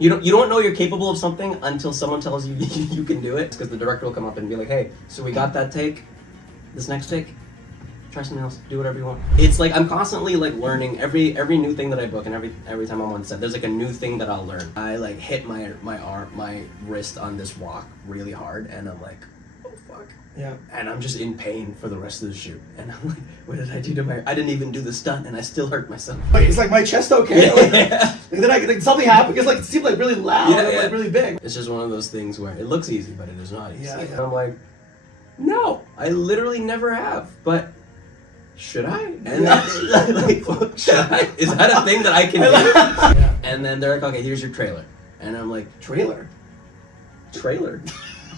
You don't know you're capable of something until someone tells you you can do it. Because the director will come up and be like, hey, so we got that take. This next take, try something else. Do whatever you want. It's like I'm constantly like learning every new thing that I book, and every time I'm on set, there's like a new thing that I'll learn. I like hit my wrist on this rock really hard, and I'm like, oh fuck. Yeah. And I'm just in pain for the rest of the shoot. And I'm like, what did I do to my... I didn't even do the stunt, and I still hurt myself. Wait, it's like my chest okay? And then something happened, because like it seemed like really loud and like really big. It's just one of those things where it looks easy, but it is not easy. Yeah. And I'm like, no, I literally never have. But should I? And like, should I? Is that a thing that I can do? Yeah. And then they're like, okay, here's your trailer. And I'm like, Trailer?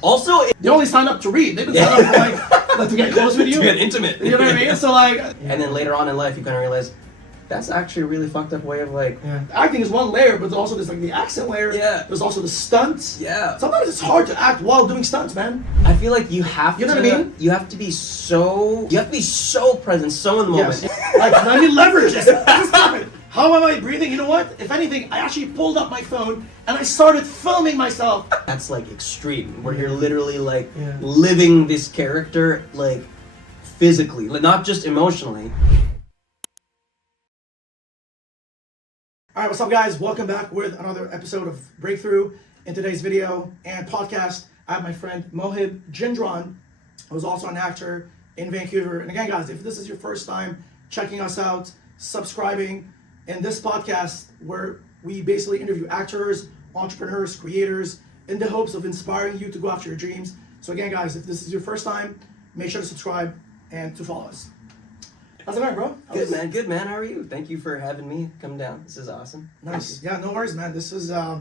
Also, They only signed up to read. They didn't sign up for like to get close with you. to get intimate. You know what I mean? So like... And then later on in life, you kind of realize, that's actually a really fucked up way of like... Yeah. Acting is one layer, but also there's like the accent layer. Yeah. There's also the stunts. Yeah. Sometimes it's hard to act while doing stunts, man. I feel like you have to... You know what I mean? You have to be so present, so in the moment. Yes. Like, I need leverage. Stop it. How am I breathing? You know what? If anything, I actually pulled up my phone and I started filming myself. That's like extreme, where you're literally like Yeah. living this character like physically, like, not just emotionally. All right, what's up, guys? Welcome back with another episode of Breakthrough. In today's video and podcast, I have my friend Moheb Gindran, who's also an actor in Vancouver. And again, guys, if this is your first time checking us out, subscribing, in this podcast where we basically interview actors, entrepreneurs, creators, in the hopes of inspiring you to go after your dreams. So again, guys, if this is your first time, make sure to subscribe and to follow us. How's it going, bro? Good man. How are you? Thank you for having me come down. This is awesome. Nice. Yeah, no worries, man. This is I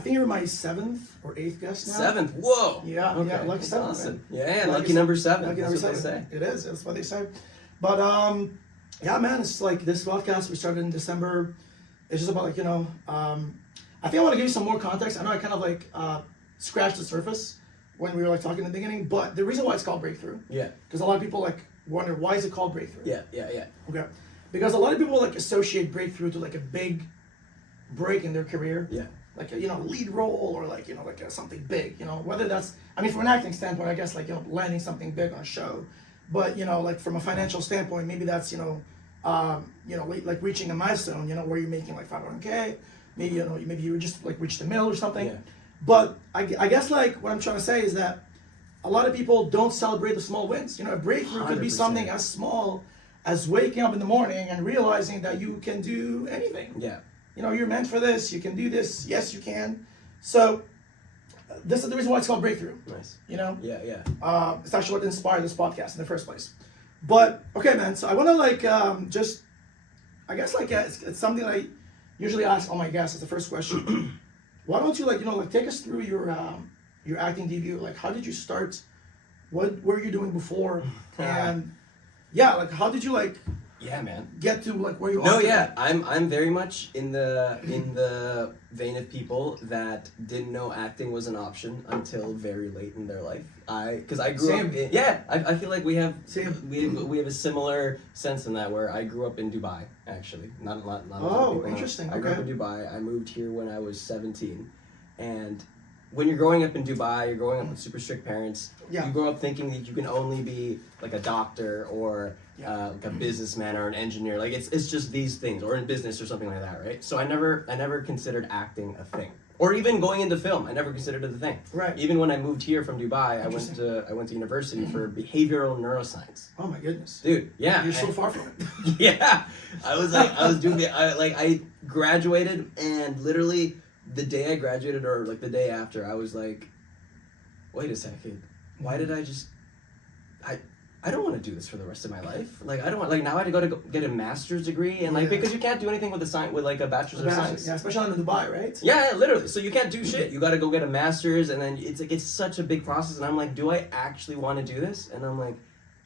think you're my 7th or 8th guest now. 7th. Whoa. Yeah, Okay. yeah, lucky 7. Awesome. Yeah, lucky number 7. Lucky That's number what 7. they say. It is. That's what they say. But yeah, man, it's like this podcast we started in December. It's just about like, I think I want to give you some more context. I know I kind of like scratched the surface when we were like talking in the beginning, but the reason why it's called Breakthrough. Yeah. Because a lot of people like wonder, why is it called Breakthrough? Yeah. Okay. Because a lot of people like associate breakthrough to like a big break in their career. Yeah. Like a, lead role or like, something big, whether that's, I mean, from an acting standpoint, I guess like, landing something big on a show, but, like from a financial standpoint, maybe that's, like reaching a milestone, where you're making like 500K, maybe, maybe you just like reached the mill or something. Yeah. But I guess like what I'm trying to say is that a lot of people don't celebrate the small wins. A breakthrough could be 100%. something as small as waking up in the morning and realizing that you can do anything. Yeah. You're meant for this, you can do this, yes you can. So this is the reason why it's called Breakthrough. Nice. Yeah. It's It's actually what inspired this podcast in the first place. But okay, man, so I want to like just, I guess like it's something I usually ask all my guests as the first question. Why don't you like take us through your acting debut? Like, how did you start? What were you doing before? And yeah, like how did you like man. get to like where you are? No, today? yeah, I'm very much in the vein of people that didn't know acting was an option until very late in their life. Because I grew up in, I feel like we have a similar sense in that, where I grew up in Dubai, actually. Not a lot of people know. Interesting. I grew up in Dubai. I moved here when I was 17, and when you're growing up in Dubai, you're growing up with super strict parents. Yeah. You grow up thinking that you can only be like a doctor or like a businessman or an engineer. Like it's just these things, or in business or something like that, right? So I never considered acting a thing, or even going into film. I never considered it a thing. Right. Even when I moved here from Dubai, I went to university for behavioral neuroscience. Oh my goodness. Dude, yeah. You're so far from it. Yeah. I graduated, and literally the day I graduated, or like the day after, I was like, wait a second, why did I just, I don't want to do this for the rest of my life. Like, I don't want, like, now I had to go get a master's degree, and like, because you can't do anything with like a bachelor's of science. Yeah, especially in Dubai, right? Yeah, literally. So you can't do shit. You got to go get a master's, and then it's like, it's such a big process, and I'm like, do I actually want to do this? And I'm like,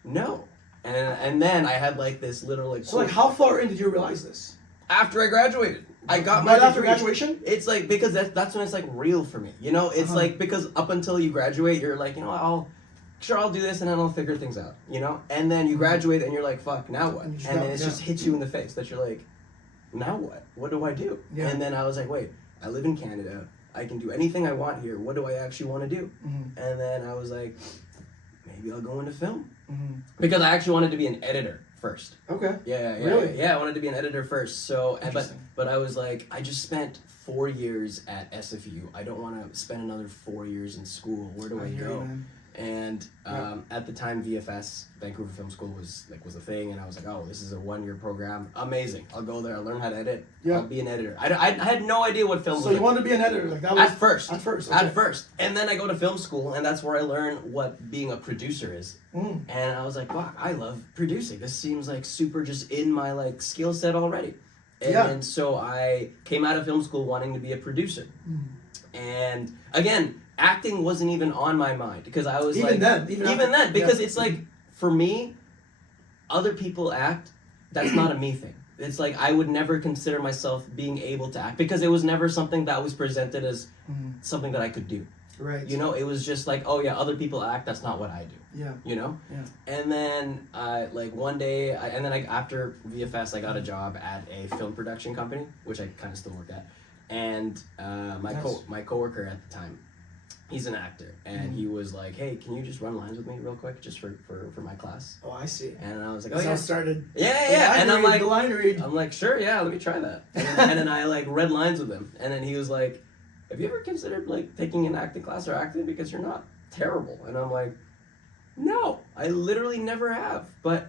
no. And then I had like this little like. So like, how far in did you realize this? After I graduated. I got right my after degree. graduation? It's like, because that's when it's like real for me. It's like, because up until you graduate, you're like, I'll do this and then I'll figure things out, And then you graduate and you're like, fuck, now what? And then it just hits you in the face that you're like, now what? What do I do? Yeah. And then I was like, wait, I live in Canada. I can do anything I want here. What do I actually want to do? And then I was like, maybe I'll go into film. Because I actually wanted to be an editor first. Okay. Yeah. I wanted to be an editor first. So, Interesting. but I was like, I just spent 4 years at SFU. I don't want to spend another 4 years in school. Where do I hear go? you, man. And at the time, VFS, Vancouver Film School, was a thing, and I was like, oh, this is a 1-year program, amazing. I'll go there, I'll learn how to edit. Yeah. I'll be an editor. I had no idea what film was. So you wanted to be an editor, like that was at first. Okay. At first, and then I go to film school, and that's where I learn what being a producer is. And I was like, wow, I love producing. This seems like super just in my like skill set already. And so I came out of film school wanting to be a producer. And again, acting wasn't even on my mind because I was even then because it's like, for me, other people act, that's not a me thing. It's like I would never consider myself being able to act because it was never something that was presented as something that I could do. Right. You know, it was just like, oh yeah, other people act, that's not what I do. Yeah. You know? Yeah. And then like one day, after VFS, I got a job at a film production company, which I kind of still work at. And my coworker at the time, he's an actor, and he was like, hey, can you just run lines with me real quick just for my class? Oh, I see. And I was like, That's how it started. Yeah. And I'm like, the line read. I'm like, sure, yeah, let me try that. And then I like read lines with him, and then he was like, have you ever considered like taking an acting class or acting, because you're not terrible? And I'm like, no, I literally never have, but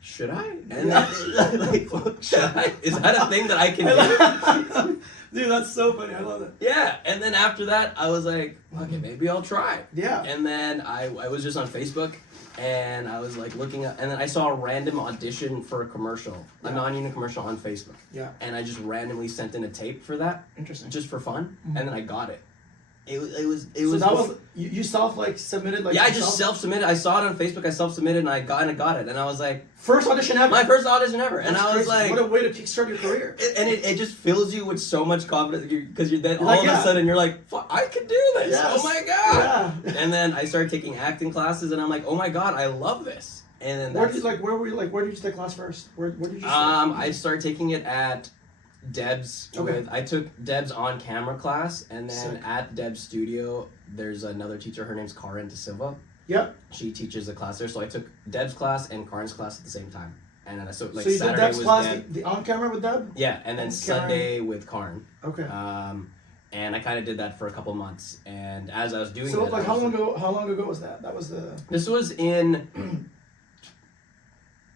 should I? And like, should I? Is that a thing that I can do? Dude, that's so funny. I love it. Yeah, and then after that, I was like, okay, maybe I'll try. Yeah. And then I was just on Facebook, and I was like looking at, and then I saw a random audition for a commercial, a non-union commercial on Facebook. Yeah. And I just randomly sent in a tape for that. Interesting. Just for fun, and then I got it. It was. So that was you self like submitted like. Yeah, I just self-submitted. I saw it on Facebook. I self-submitted, and I got it. And I was like, first audition ever. my first audition ever. And That's I was crazy. like, what a way to kickstart your career. It just fills you with so much confidence because you're then all like, of a sudden you're like, fuck, I could do this. Yes. Oh my god. Yeah. And then I started taking acting classes, and I'm like, oh my god, I love this. And then where did you take class first? Where did you start? I started taking it at Deb's. Okay. I took Deb's on camera class, and then Sick. at Deb's studio, there's another teacher. Her name's Karen De Silva. Yep. She teaches a class there, so I took Deb's class and Karen's class at the same time. And then so you did Saturday Deb's was class, Deb. the on camera with Deb? Yeah, and then And Sunday with Karen. Okay. And I kind of did that for a couple months. And as I was doing So that, like how long ago was that? That was the. This was in.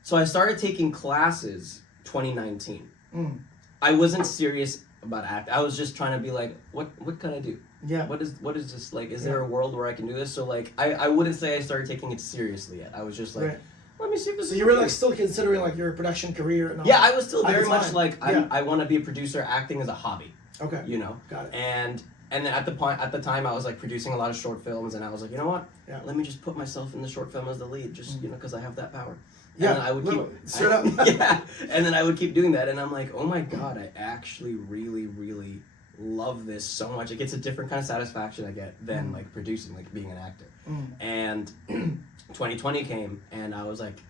So I started taking classes 2019. I wasn't serious about acting. I was just trying to be like, what can I do? Yeah. What is this like? Is there a world where I can do this? So like, I wouldn't say I started taking it seriously yet. I was just like, Right. let me see if this. So is you were okay. like still considering like your production career and all. Yeah, I was still At very the much time. like Yeah. I want to be a producer. Acting as a hobby. Okay. You know. Got it. And then at the time I was like producing a lot of short films, and I was like, you know what? Yeah. Let me just put myself in the short film as the lead, just because I have that power. Yeah, And then I would keep straight up. yeah, and then I would keep doing that, and I'm like, oh my god, I actually really, really love this so much. Like, it's a different kind of satisfaction I get than like producing, like being an actor. And 2020 came, and I was like,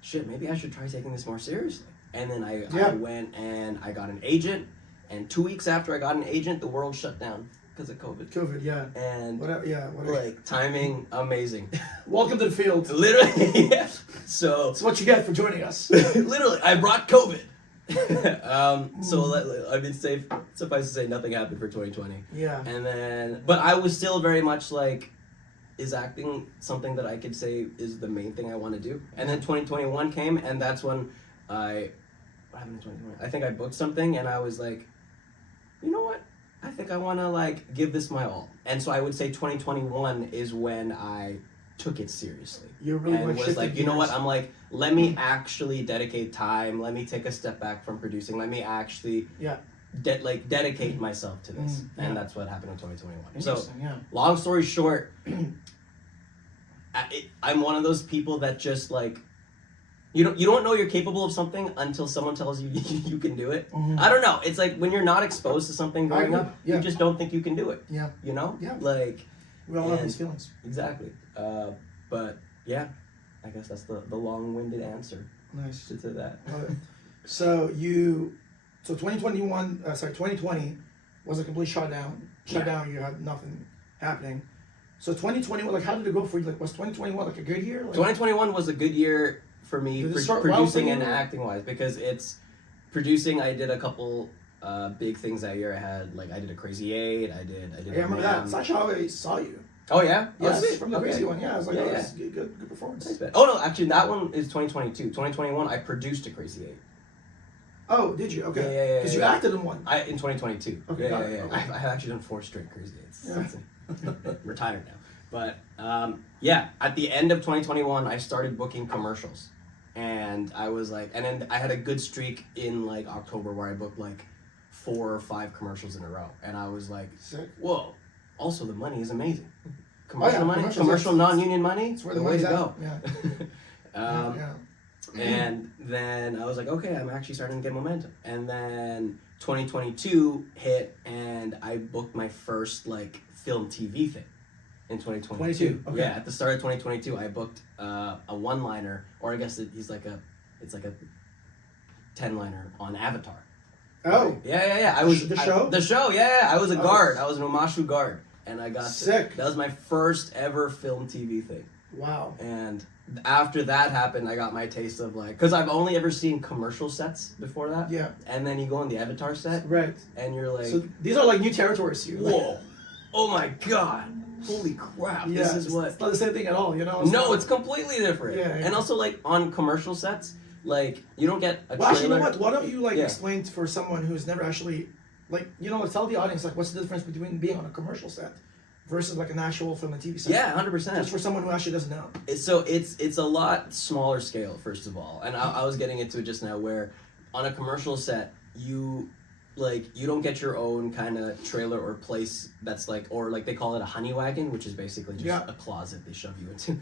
shit, maybe I should try taking this more seriously. And then I went and I got an agent, and 2 weeks after I got an agent, the world shut down because of COVID. Yeah. And Whatever. like timing, amazing. Welcome to the field. Literally, yeah. So That's what you get for joining us. literally, I brought COVID. So I mean, suffice to say, nothing happened for 2020. Yeah. And then, but I was still very much like, is acting something that I could say is the main thing I want to do? And then 2021 came, and that's when what happened in 2021? I think I booked something, and I was like, you know what? I think I want to like give this my all. And so I would say 2021 is when I took it seriously. You're really and like was shifting like, you know what? gears. I'm like, let me actually dedicate time. Let me take a step back from producing. Let me actually dedicate myself to this. And that's what happened in 2021. So, long story short, I'm one of those people that just like, you don't know you're capable of something until someone tells you you can do it. I don't know. It's like when you're not exposed to something growing up, you just don't think you can do it. Yeah. You know? Yeah. Like, we all have these feelings. Exactly. But yeah, I guess that's the long-winded answer Nice. to that. Love it. So 2020, was a complete shutdown. You had nothing happening. So 2021, like, how did it go for you? Like, was 2021 like a good year? Like, 2021 was a good year for me Did it start well for producing you? and acting wise, because it's producing. I did a couple big things that year. I did a Crazy 8. I did. I remember that. That's actually how I saw you. Oh yeah. Yes, Oh, from the Crazy one. Yeah, I was like, Yeah, oh, yeah. that's good performance. Thanks, man. Oh no, actually that one is 2022. 2021, I produced a Crazy 8. Oh, did you? Okay. Yeah. Because you acted in one. In 2022. Okay, got it. Yeah. Okay. I've actually done 4 straight Crazy 8s. Yeah. Retired now. But at the end of 2021, I started booking commercials, and I was like, and then I had a good streak in like October where I booked like 4 or 5 commercials in a row, and I was like, Sick. whoa. Also, the money is amazing. Oh, Commercial money, commercials, commercial yes. non-union money. That's where the the way to money's go. at. Yeah. Yeah. And then I was like, okay, I'm actually starting to get momentum. And then 2022 hit, and I booked my first like film TV thing in 2022. 22, okay. Yeah, at the start of 2022, I booked a one-liner, or I guess it's like a 10-liner on Avatar. Oh. Yeah. I was The show? The show. Yeah. I was a Oh. guard. I was an Omashu guard, and I got Sick. that was my first ever film TV thing. Wow. And after that happened, I got my taste of like, because I've only ever seen commercial sets before that. Yeah. And then you go on the Avatar set, Right. and you're like, So these are like new territories to you. whoa, oh my god, holy crap, Yeah. this is what. It's not the same thing at all. You know. No, it's completely different. Yeah. And also like on commercial sets, like you don't get a Well, actually, you know trailer. what? Why don't you like Yeah. explain for someone who's never actually, like, tell the audience like what's the difference between being on a commercial set versus like an actual film and TV set? Yeah, 100%. Just for someone who actually doesn't know. So it's a lot smaller scale, first of all, and I was getting into it just now, where on a commercial set you don't get your own kind of trailer or place that's like, or like they call it a honey wagon, which is basically just a closet they shove you into.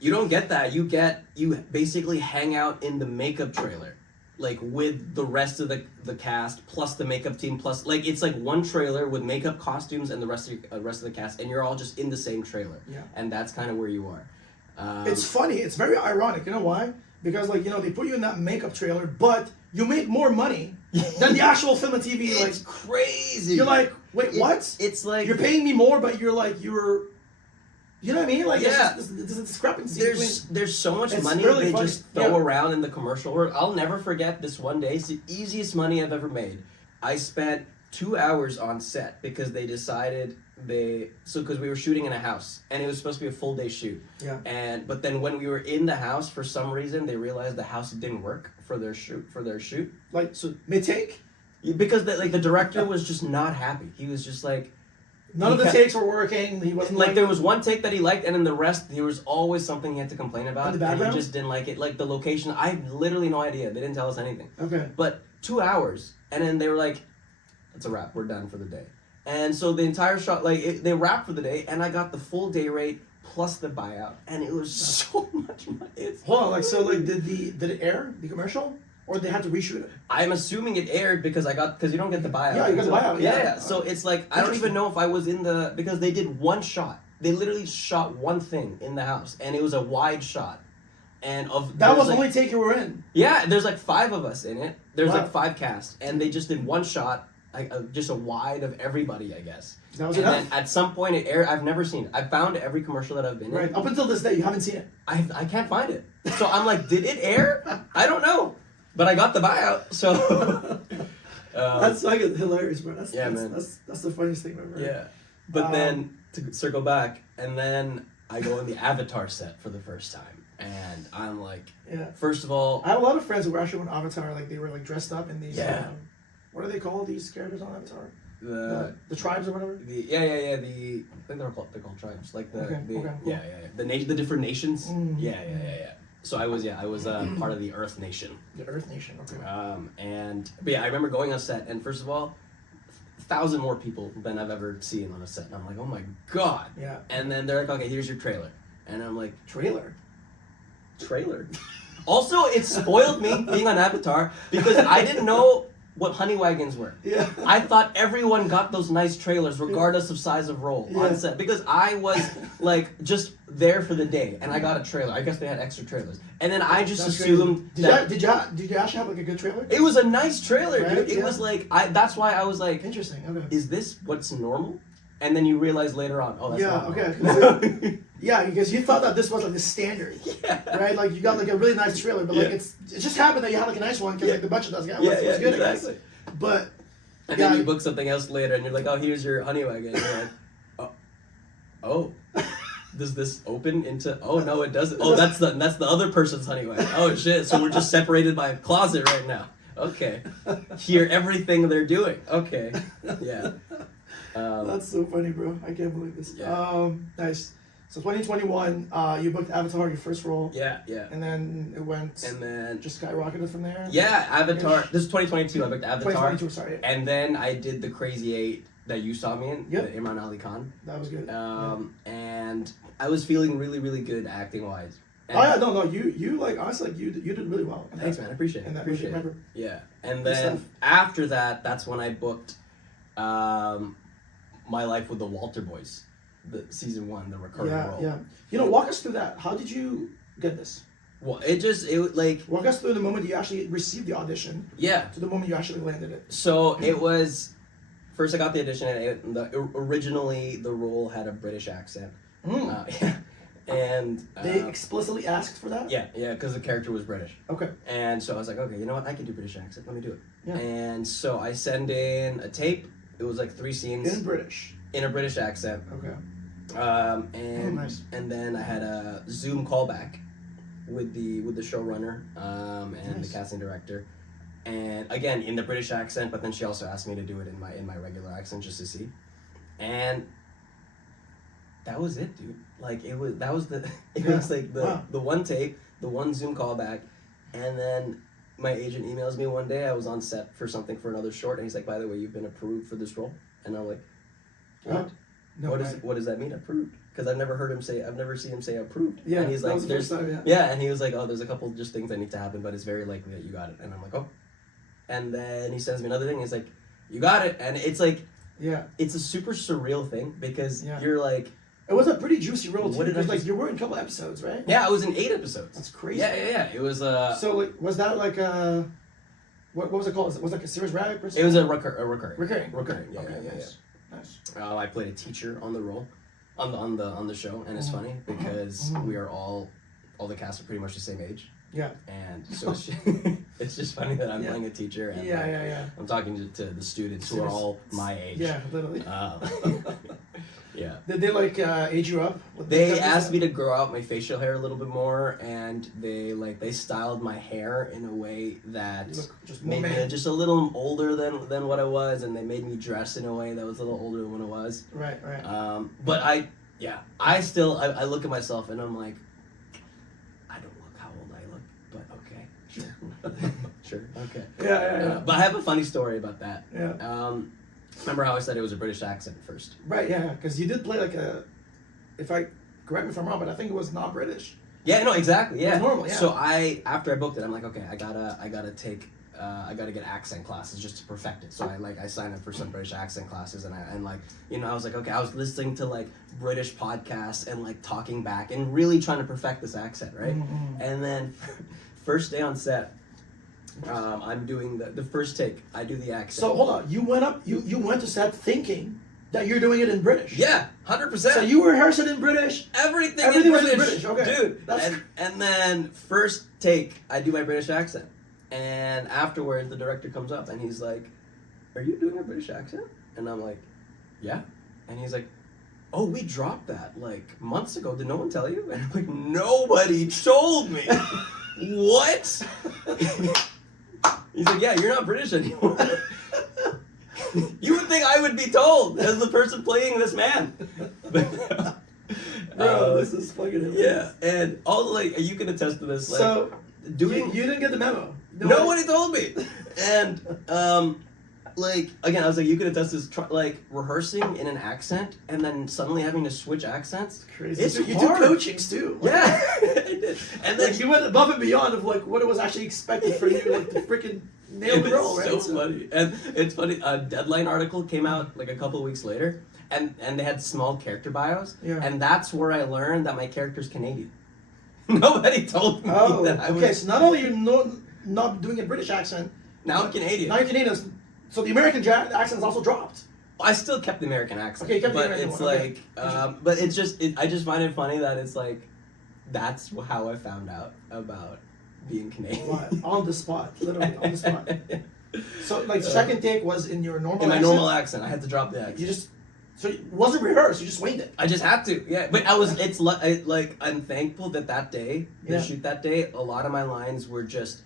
You don't get that. You basically hang out in the makeup trailer, like with the rest of the cast plus the makeup team plus like it's like one trailer with makeup, costumes, and the rest of the cast, and you're all just in the same trailer. Yeah. And that's kind of where you are. It's funny. It's very ironic. You know why? Because like they put you in that makeup trailer, but you make more money than the actual film and TV. Like It's crazy. you're like, wait, what? It's like You're paying me more, but you're you know what I mean? Like Yeah. it's just, there's a discrepancy. there's so much It's money really they funny. just throw Yeah. around in the commercial world. I'll never forget this one day. It's the easiest money I've ever made. I spent 2 hours on set because they decided because we were shooting in a house and it was supposed to be a full day shoot. Yeah. But then when we were in the house, for some reason they realized the house didn't work for their shoot. Like so mid take. Because the director was just not happy. He was just like, None of the takes were working. He wasn't like there was one take that he liked, and then the rest there was always something he had to complain about. In the background? And he just didn't like it. Like the location, I have literally no idea. They didn't tell us anything. Okay. But 2 hours, and then they were like, "It's a wrap. We're done for the day." And so the entire shot, they wrapped for the day, and I got the full day rate plus the buyout, and it was so much money. Hold on, did it air the commercial, or they had to reshoot it? I'm assuming it aired because you don't get the buyout. Yeah, you got the buyout, yeah. So it's like I don't even know if I was in because they did one shot. They literally shot one thing in the house, and it was a wide shot. And That was the only take you were in. Yeah, there's like 5 of us in it. There's Wow. like 5 cast, and they just did one shot, just a wide of everybody, I guess. That was and enough. then at some point it aired. I've never seen it. I found every commercial that I've been Right. in. Up until this day, you haven't seen it. I can't find it. So I'm like, did it air? I don't know. But I got the buyout, so. That's like hilarious, bro. That's man. That's the funniest thing ever. Yeah. But then, to circle back, and then I go on the Avatar set for the first time. And I'm like, Yeah. first of all, I have a lot of friends who were actually on Avatar, like they were like dressed up in these. Yeah. What are they called? These characters on Avatar? the tribes or whatever. the I think they're called tribes, like the, Okay, the okay, cool. the different nations. Mm. Yeah. So I was part of the Earth Nation. The Earth Nation. Okay. But I remember going on set, and first of all, 1,000 more people than I've ever seen on a set. And I'm like, oh my god. Yeah. And then they're like, okay, here's your trailer. And I'm like, Trailer. Also, it spoiled me being on Avatar because I didn't know what honey wagons were. Yeah. I thought everyone got those nice trailers, regardless of size of role on set, because I was like just there for the day, and I got a trailer. I guess they had extra trailers, and then I just That's assumed crazy. that Did you actually have like a good trailer? it was a nice trailer, Right? dude. It was like that's why I was like, Interesting. Okay. is this what's normal? And then you realize later on, oh, that's Yeah. not Okay. normal. Yeah, because you thought that this was like the standard, right? Like you got like a really nice trailer, but like Yeah. it just happened that you had like a nice one because like the budget doesn't. Yeah, it was good, I exactly. guess. But And yeah, then you book something else later, and you're like, oh, here's your honey wagon. And you're like, oh, does this open into? Oh no, it doesn't. Oh, that's the other person's honey wagon. Oh shit! So we're just separated by a closet right now. Okay, hear everything they're doing. Okay, yeah. That's so funny, bro. I can't believe this. Yeah. Nice. So 2021, you booked Avatar, your first role. Yeah. And then it went. And then just skyrocketed from there. yeah, Avatar. This is 2022. I booked Avatar. 2022, sorry. And then I did the Crazy 8 that you saw me in. Yep. The Imran Ali Khan. That was good. And I was feeling really, really good acting wise. Oh yeah, no, you like honestly, like you did really well. Thanks, man. I appreciate it. And that Appreciate remember. it. Yeah. And Good then stuff. after that, that's when I booked My Life with the Walter Boys, the season 1, the recurring role. Yeah. You know, walk us through that. How did you get this? Well, it like Walk us through the moment you actually received the audition yeah. to the moment you actually landed it. So it was first I got the audition, and originally the role had a British accent. Yeah. And They explicitly asked for that? yeah, because the character was British. Okay. And so I was like, okay, you know what? I can do British accent. Let me do it. Yeah. And so I send in a tape. It was like 3 scenes In British. in a British accent. Okay. And nice. and then I had a Zoom callback with the showrunner and Nice. the casting director. And again in the British accent, but then she also asked me to do it in my regular accent just to see. And that was it, dude. Like it was like the one tape, the one Zoom callback, and then my agent emails me one day. I was on set for something for another short, and he's like, "By the way, you've been approved for this role." And I'm like, "What? No what way. what does that mean, approved?" Because I've never seen him say approved. Yeah, and he's that like, was the "There's first time, yeah," and he was like, "Oh, there's a couple just things that need to happen, but it's very likely that you got it." And I'm like, "Oh," and then he sends me another thing. He's like, "You got it," and it's like, Yeah. it's a super surreal thing because Yeah. you're like. It was a pretty juicy role too. What did I Because like just- you were in a couple episodes, right? Yeah, I was in 8 episodes. That's crazy. Yeah. It was So like, was that like a what was it called? Was it like a series rabbit? it was a recurring. Recurring. Recurring. Yeah, Okay, yeah. nice. Nice. I played a teacher on the role, on the show, and it's funny because we are all the cast are pretty much the same age, Yeah. and so it's just funny that I'm playing a teacher and Yeah. I'm talking to the students who are all my age. Yeah, literally. Yeah. Did they like age you up? with They the asked me to grow out my facial hair a little bit more, and they styled my hair in a way that You look just more made me man. just a little older than what I was, and they made me dress in a way that was a little older than what I was. Right. But I look at myself and I'm like, I don't look how old I look, but okay, sure, sure, okay. Yeah. But I have a funny story about that. Yeah. Remember how I said it was a British accent at first? Right. Yeah. Because you did play like a, correct me if I'm wrong, but I think it was not British. Yeah, no, exactly. Yeah, It was normal, yeah. So after I booked it, I'm like, okay, I gotta get accent classes just to perfect it. So I signed up for some British accent classes, and I was like, okay, I was listening to like British podcasts and like talking back and really trying to perfect this accent, right? Mm-hmm. And then first day on set, I'm doing the first take. I do the accent. So hold on, you went to set thinking that you're doing it in British. Yeah, 100%. So you rehearsed it in British. Everything was in in British, British. Okay, dude. And then first take, I do my British accent, and afterwards the director comes up and he's like, "Are you doing a British accent?" And I'm like, "Yeah." And he's like, "Oh, we dropped that like months ago. Did no one tell you?" And I'm like, "Nobody told me." What? He's like, "Yeah, you're not British anymore." You would think I would be told as the person playing this man. Bro, this is fucking hilarious. Yeah, and also like you can attest to this. Like, So doing you didn't get the memo. nobody told me, and like again, I was like, you can attest to this. Like rehearsing in an accent and then suddenly having to switch accents. Crazy. It's you hard. do coachings too. Yeah, I did. And then Like you went above and beyond of like what it was actually expected for you, like to freaking nail the role, right? So funny. And it's funny, a Deadline article came out like a couple of weeks later, and they had small character bios, Yeah. and that's where I learned that my character's Canadian. Nobody told me Oh, that I was... okay. So not only you're not doing a British accent, Now I'm Canadian. now you're Canadian. So the American accent is also dropped. I still kept the American accent. Okay, you kept the but American it's one, like, okay. but it's just, I just find it funny that it's like, that's how I found out about being Canadian. What? On the spot, literally on the spot. So like second take was in your normal In my accent? normal accent, I had to drop the accent. You just, so it wasn't rehearsed, you just winged it. I just had to, yeah. But it's like, I'm thankful that day, the shoot that day, a lot of my lines were just,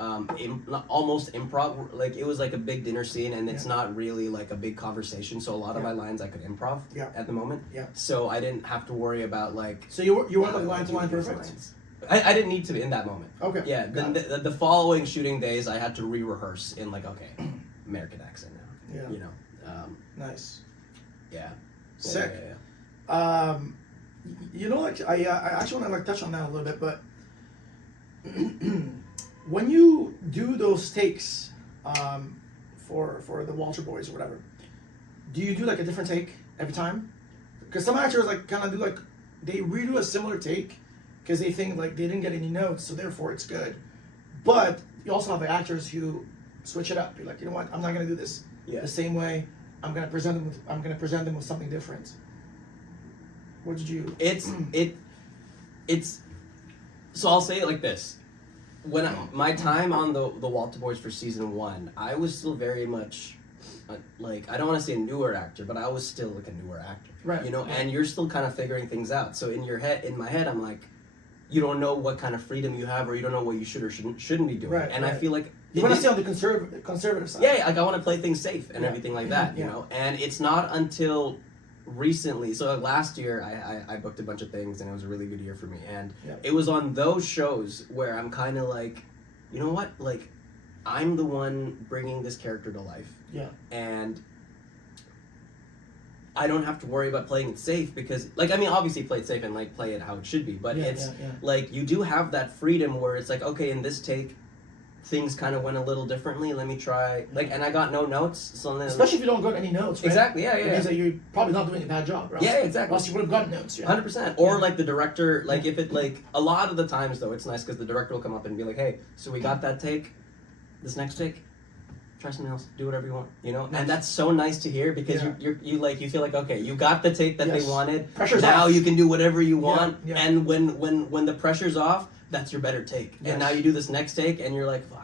almost improv. Like, it was like a big dinner scene, and it's not really like a big conversation, so a lot of my lines I could improv at the moment. Yeah. So I didn't have to worry about like... So you weren't like line to line perfect? I didn't need to be in that moment. Okay. Yeah, then the following shooting days, I had to re-rehearse in like, okay, American accent now. Yeah. You know. Nice. Yeah. Sick. Yeah. You know, like I actually want to like touch on that a little bit, but when you do those takes, for the Walter Boys or whatever, do you do like a different take every time? Because some actors like kind of do like they redo a similar take because they think like they didn't get any notes, so therefore it's good. But you also have actors who switch it up. You're like, you know what? I'm not gonna do this the same way. I'm gonna present them with something different. What did you? It's so I'll say it like this. When my time on the Walter Boys for season 1, I was still very much like, I don't want to say a newer actor, but I was still like a newer actor, right? You know, right. And you're still kind of figuring things out. So in my head, I'm like, you don't know what kind of freedom you have, or you don't know what you should or shouldn't be doing. Right, and right. I feel like you want to stay on the conservative side. Yeah, like I want to play things safe and everything like that, you know. And it's not until recently, so last year I booked a bunch of things, and it was a really good year for me, and it was on those shows where I'm kind of like, you know what, like, I'm the one bringing this character to life, and I don't have to worry about playing it safe, because, like, I mean, obviously play it safe and like play it how it should be, but it's like you do have that freedom where it's like, okay, in this take things kind of went a little differently. Let me try, like, and I got no notes, so then, especially if you don't got any notes, right? Exactly, yeah. It means that you're probably not doing a bad job, right? Yeah, exactly. Else you would have gotten notes, 100%. Or like the director, like if it, like, a lot of the times though, it's nice because the director will come up and be like, hey, so we got that take, this next take, try something else, do whatever you want, you know? And that's so nice to hear, because you feel like, okay, you got the take that they wanted, pressure's now off. You can do whatever you want, Yeah. and when the pressure's off, that's your better take. And now you do this next take, and you're like, fuck,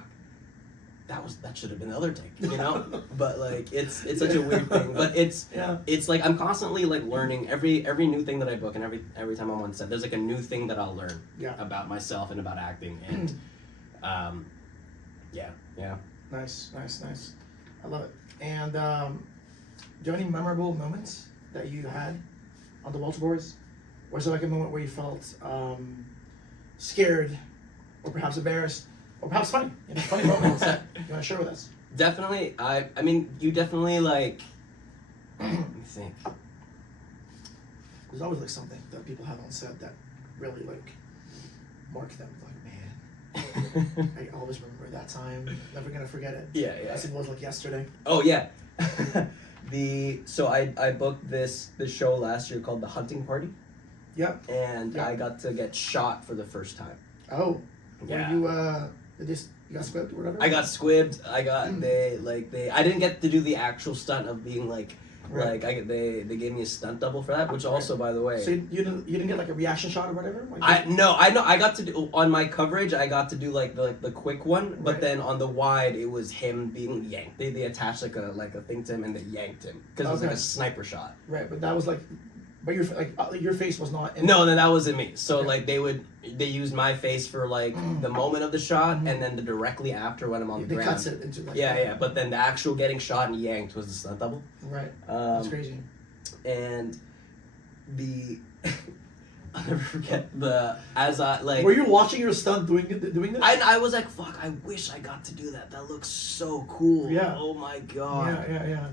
that should have been the other take, you know? But like, it's such a weird thing, but it's like, I'm constantly like learning every new thing that I book, and every time I'm on set, there's like a new thing that I'll learn about myself and about acting, and Nice. I love it. And do you have any memorable moments that you had on the Walter Boys? Was there like a moment where you felt scared, or perhaps embarrassed, or perhaps funny? Any funny moments that you want to share with us? Definitely. I mean, you definitely, like, let me think. There's always like something that people have on set that really like mark them. Like, man, I always remember that time. Never gonna forget it. Yeah. As it was like yesterday. Oh yeah. So I booked this show last year called The Hunting Party. Yep. And I got to get shot for the first time. Oh. Yeah. Were you got squibbed or whatever? I got squibbed. I didn't get to do the actual stunt of being like, they gave me a stunt double for that, which also, by the way. So you didn't get like a reaction shot or whatever? Like, I know. I got to do, on my coverage, I got to do like the quick one, but then on the wide, it was him being yanked. They attached like a thing to him, and they yanked him because it was like a sniper shot. Right, but that was like, but your face was not. No, that wasn't me. So like they used my face for like the moment of the shot, and then the directly after when I'm on the ground. They cuts it into like. Yeah. But then the actual getting shot and yanked was the stunt double. Right. That's crazy. And I'll never forget Were you watching your stunt doing this? I was like, fuck, I wish I got to do that. That looks so cool. Yeah. Oh my god. Yeah.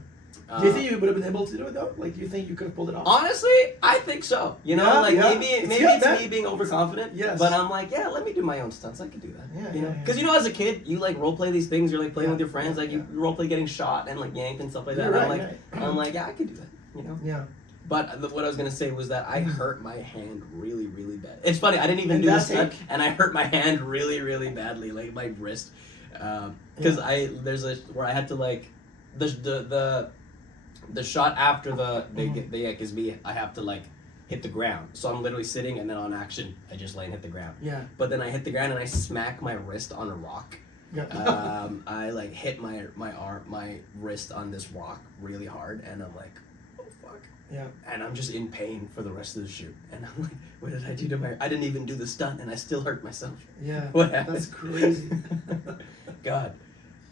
Do you think you would have been able to do it though? Like, do you think you could have pulled it off? Honestly, I think so. You know, Yeah, like yeah. maybe It's it's me being overconfident. Yes. But I'm like, yeah, let me do my own stunts. I could do that. Yeah, you know, yeah, yeah. because you know, as a kid, you like role play these things. You're like playing Yeah, with your friends. yeah, like you role play getting shot and like yanked and stuff like that. You're And right, I'm like, yeah, I could do that. You know. Yeah. But what I was gonna say was that I hurt my hand really, really bad. It's funny. I didn't even And do the that's stunt, and I hurt my hand really, really badly, like my wrist, because there's a where I had to like the shot after they gives me, I have to like hit the ground. So I'm literally sitting, and then on action I just lay and hit the ground. Yeah. But then I hit the ground and I smack my wrist on a rock. Yeah. I like hit my wrist on this rock really hard, and I'm like, oh fuck. Yeah. And I'm just in pain for the rest of the shoot. And I'm like, what did I do to my... I didn't even do the stunt, and I still hurt myself. Yeah. What happened? That's crazy. God.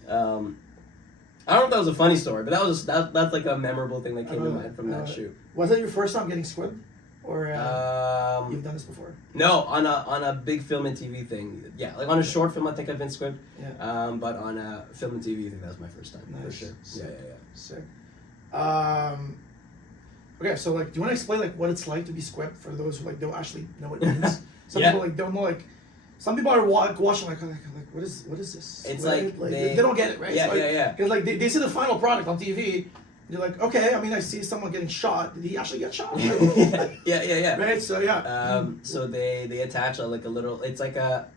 I don't know if that was a funny story, but that's like a memorable thing that came to mind from that shoot. Was that your first time getting squibbed? Or you've done this before? No, on a big film and TV thing. Yeah, like on a short film, I think I've been squibbed. Yeah. But on a film and TV, I think that was my first time, for Nice. sure. Sick. Yeah. Sick. Okay, so like, do you want to explain like what it's like to be squibbed for those who like don't actually know what it means? Some Yeah. people like don't know like. Some people are watching like what is this? It's right? like they don't get it, right? Yeah, It's like, yeah. Because like they see the final product on TV, you're like, okay, I mean, I see someone getting shot. Did he actually get shot? yeah. Right. So yeah. So they attach like a little. It's like a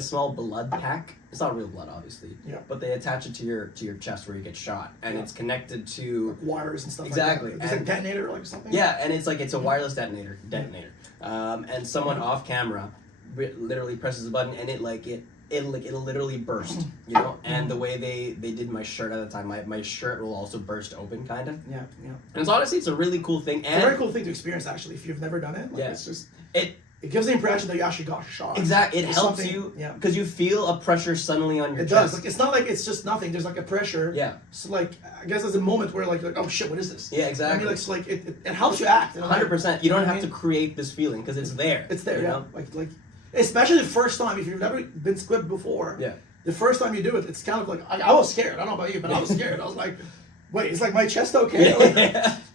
small blood pack. It's not real blood, obviously. Yeah. But they attach it to your chest where you get shot, and Yeah. it's connected to Like wires and stuff. Exactly. Like that. It's like And- detonator like something. yeah, and it's a wireless detonator. And someone off camera literally presses a button, and it'll literally burst, you know. And the way they did my shirt at the time, my shirt will also burst open, kind of. Yeah. And it's honestly, it's a really cool thing. And It's a very cool thing to experience actually if you've never done it. Like, Yeah. It's just it gives the impression that you actually got shot. exactly it Or helps something. you Yeah. because you feel a pressure suddenly on your It chest. does. Like it's not like it's just nothing. There's like a pressure. Yeah. So like I guess there's a moment where like oh shit, what is this? Yeah, I exactly. mean, like, so, like it helps you act. in a way. 100%. You don't know what have I to create this feeling because it's there. It's there, you yeah. know? Like especially the first time if you've never been squibbed before. Yeah. The first time you do it, it's kind of like I was scared. I don't know about you, but I was scared. I was like, wait, is like my chest okay? Like,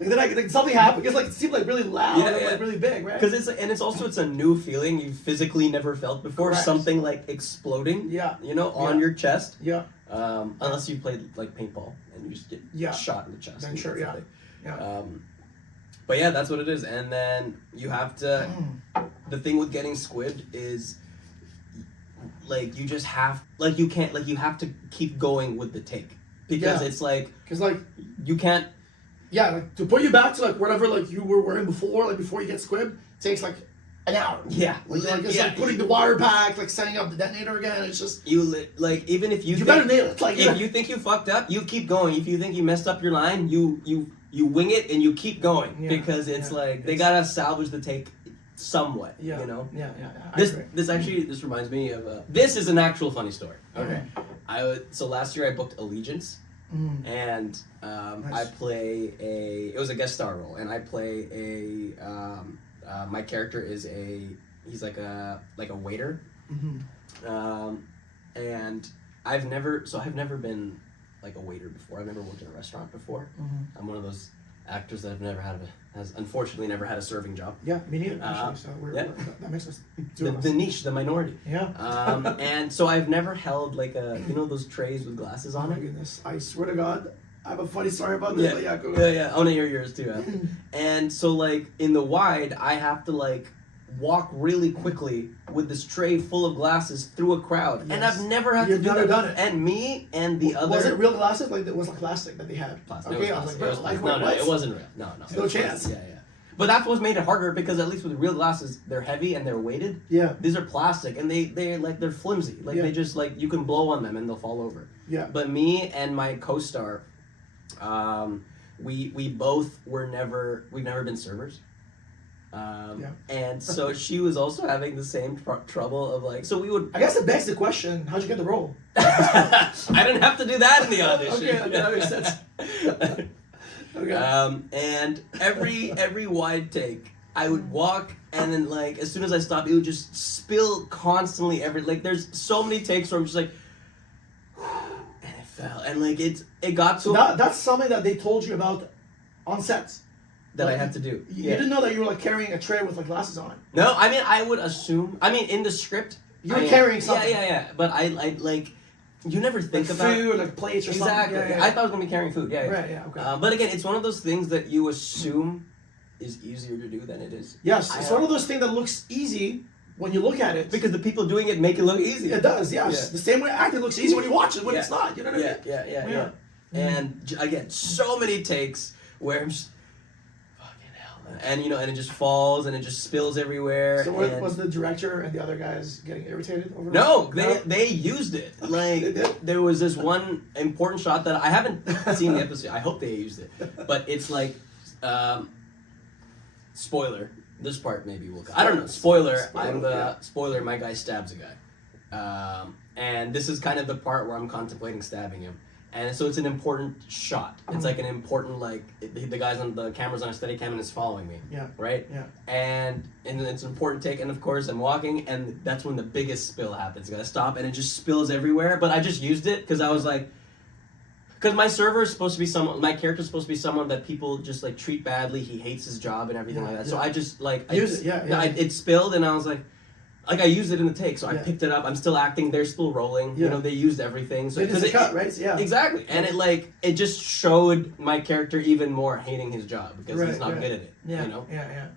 and then like something happened because like it seemed like really loud Yeah, and yeah. like really big, right? Because it's a new feeling you physically never felt before. Correct. Something like exploding. Yeah. You know, on Yeah. your chest. Yeah. Unless you played like paintball and you just get Yeah. shot in the chest. Then sure, yeah. Yeah. But yeah, that's what it is. And then you have to. The thing with getting squibbed is, like, you just have, like, you can't, like, you have to keep going with the take because Yeah. it's like Because like you can't. yeah, like to put you back to like whatever like you were wearing before, like before you get squibbed, takes like an hour. Yeah. Like it's Yeah. like putting the wire back, like setting up the detonator again. It's just Like even if you you think, better nail it. Like if you think you fucked up, you keep going. If you think you messed up your line, you wing it and you keep going Yeah, because it's yeah, like they it's- gotta salvage the take somewhat. yeah, You know. Yeah. I agree. This reminds me of this is an actual funny story. Okay. So last year I booked Allegiance, and I play it was a guest star role, and I play my character is he's like a waiter, and I've never been like a waiter before. I've never worked in a restaurant before. I'm one of those actors that has unfortunately never had a serving job. Yeah, me neither. Actually, so that makes us two of us. The niche, the minority. Yeah. And so I've never held like those trays with glasses Oh on my it. goodness! I swear to God, I have a funny story about this. But yeah, go Yeah. I want to hear yours too. And so like in the wide, I have to like walk really quickly with this tray full of glasses through a crowd, and Yes. I've never had You've to do never that. done it. And me and the other. Was it real glasses? Like it was like plastic that they had. Plastic. Okay, It I was was like, plastic. It was bro, plastic. like, No, what? it wasn't real. No. No It was chance. plastic. Yeah. But that's what made it harder because at least with real glasses, they're heavy and they're weighted. Yeah. These are plastic and they're flimsy. Like Yeah. they just like you can blow on them and they'll fall over. Yeah. But me and my co-star, we both we've never been servers. And so she was also having the same trouble of like, so we would. I guess it begs the question: how'd you get the role? I didn't have to do that in the audition. Okay, that makes sense. Okay. And every wide take, I would walk, and then like as soon as I stopped, it would just spill constantly. There's so many takes where I'm just like, and it fell, and like it got So to that's something that they told you about on set. that I Like, had to do. You didn't know that you were like carrying a tray with like glasses on it. No, I mean I would assume. I mean in the script, You were carrying something. Yeah. But I like you never think Like about food, like plates or exactly. something. I thought I was gonna be carrying food. Yeah. Right, yeah, okay. But again, it's one of those things that you assume is easier to do than it is. Yes, it's one of those things that looks easy when you look at it. Because the people doing it make it look easy. It does, yes. Yeah. The same way acting looks easy when you watch it, when it's not. You know what I mean? Yeah. And again, so many takes where I'm just fucking hell, and and it just falls and it just spills everywhere. So what, was the director and the other guys getting irritated over No, it? they used it. Like They did? there was this one important shot that I haven't seen the episode. I hope they used it, but it's like spoiler. This part maybe will. I don't know. Spoiler. I'm the spoiler. My guy stabs a guy, and this is kind of the part where I'm contemplating stabbing him. And so it's an important shot. It's like an important the guy's on the camera's on a steady cam and is following me. Yeah. Right. Yeah. And it's an important take. And of course I'm walking, and that's when the biggest spill happens. You gotta stop, and it just spills everywhere. But I just used it because I was like. Because my server is supposed to be my character's supposed to be someone that people just like treat badly. He hates his job and everything like that. So I just it spilled, and I was like I used it in the take. So I picked it up. I'm still acting. They're still rolling. Yeah. They used everything. So They did the cut, right? Yeah. Exactly. And it just showed my character even more hating his job because he's not good at it. Yeah. Yeah.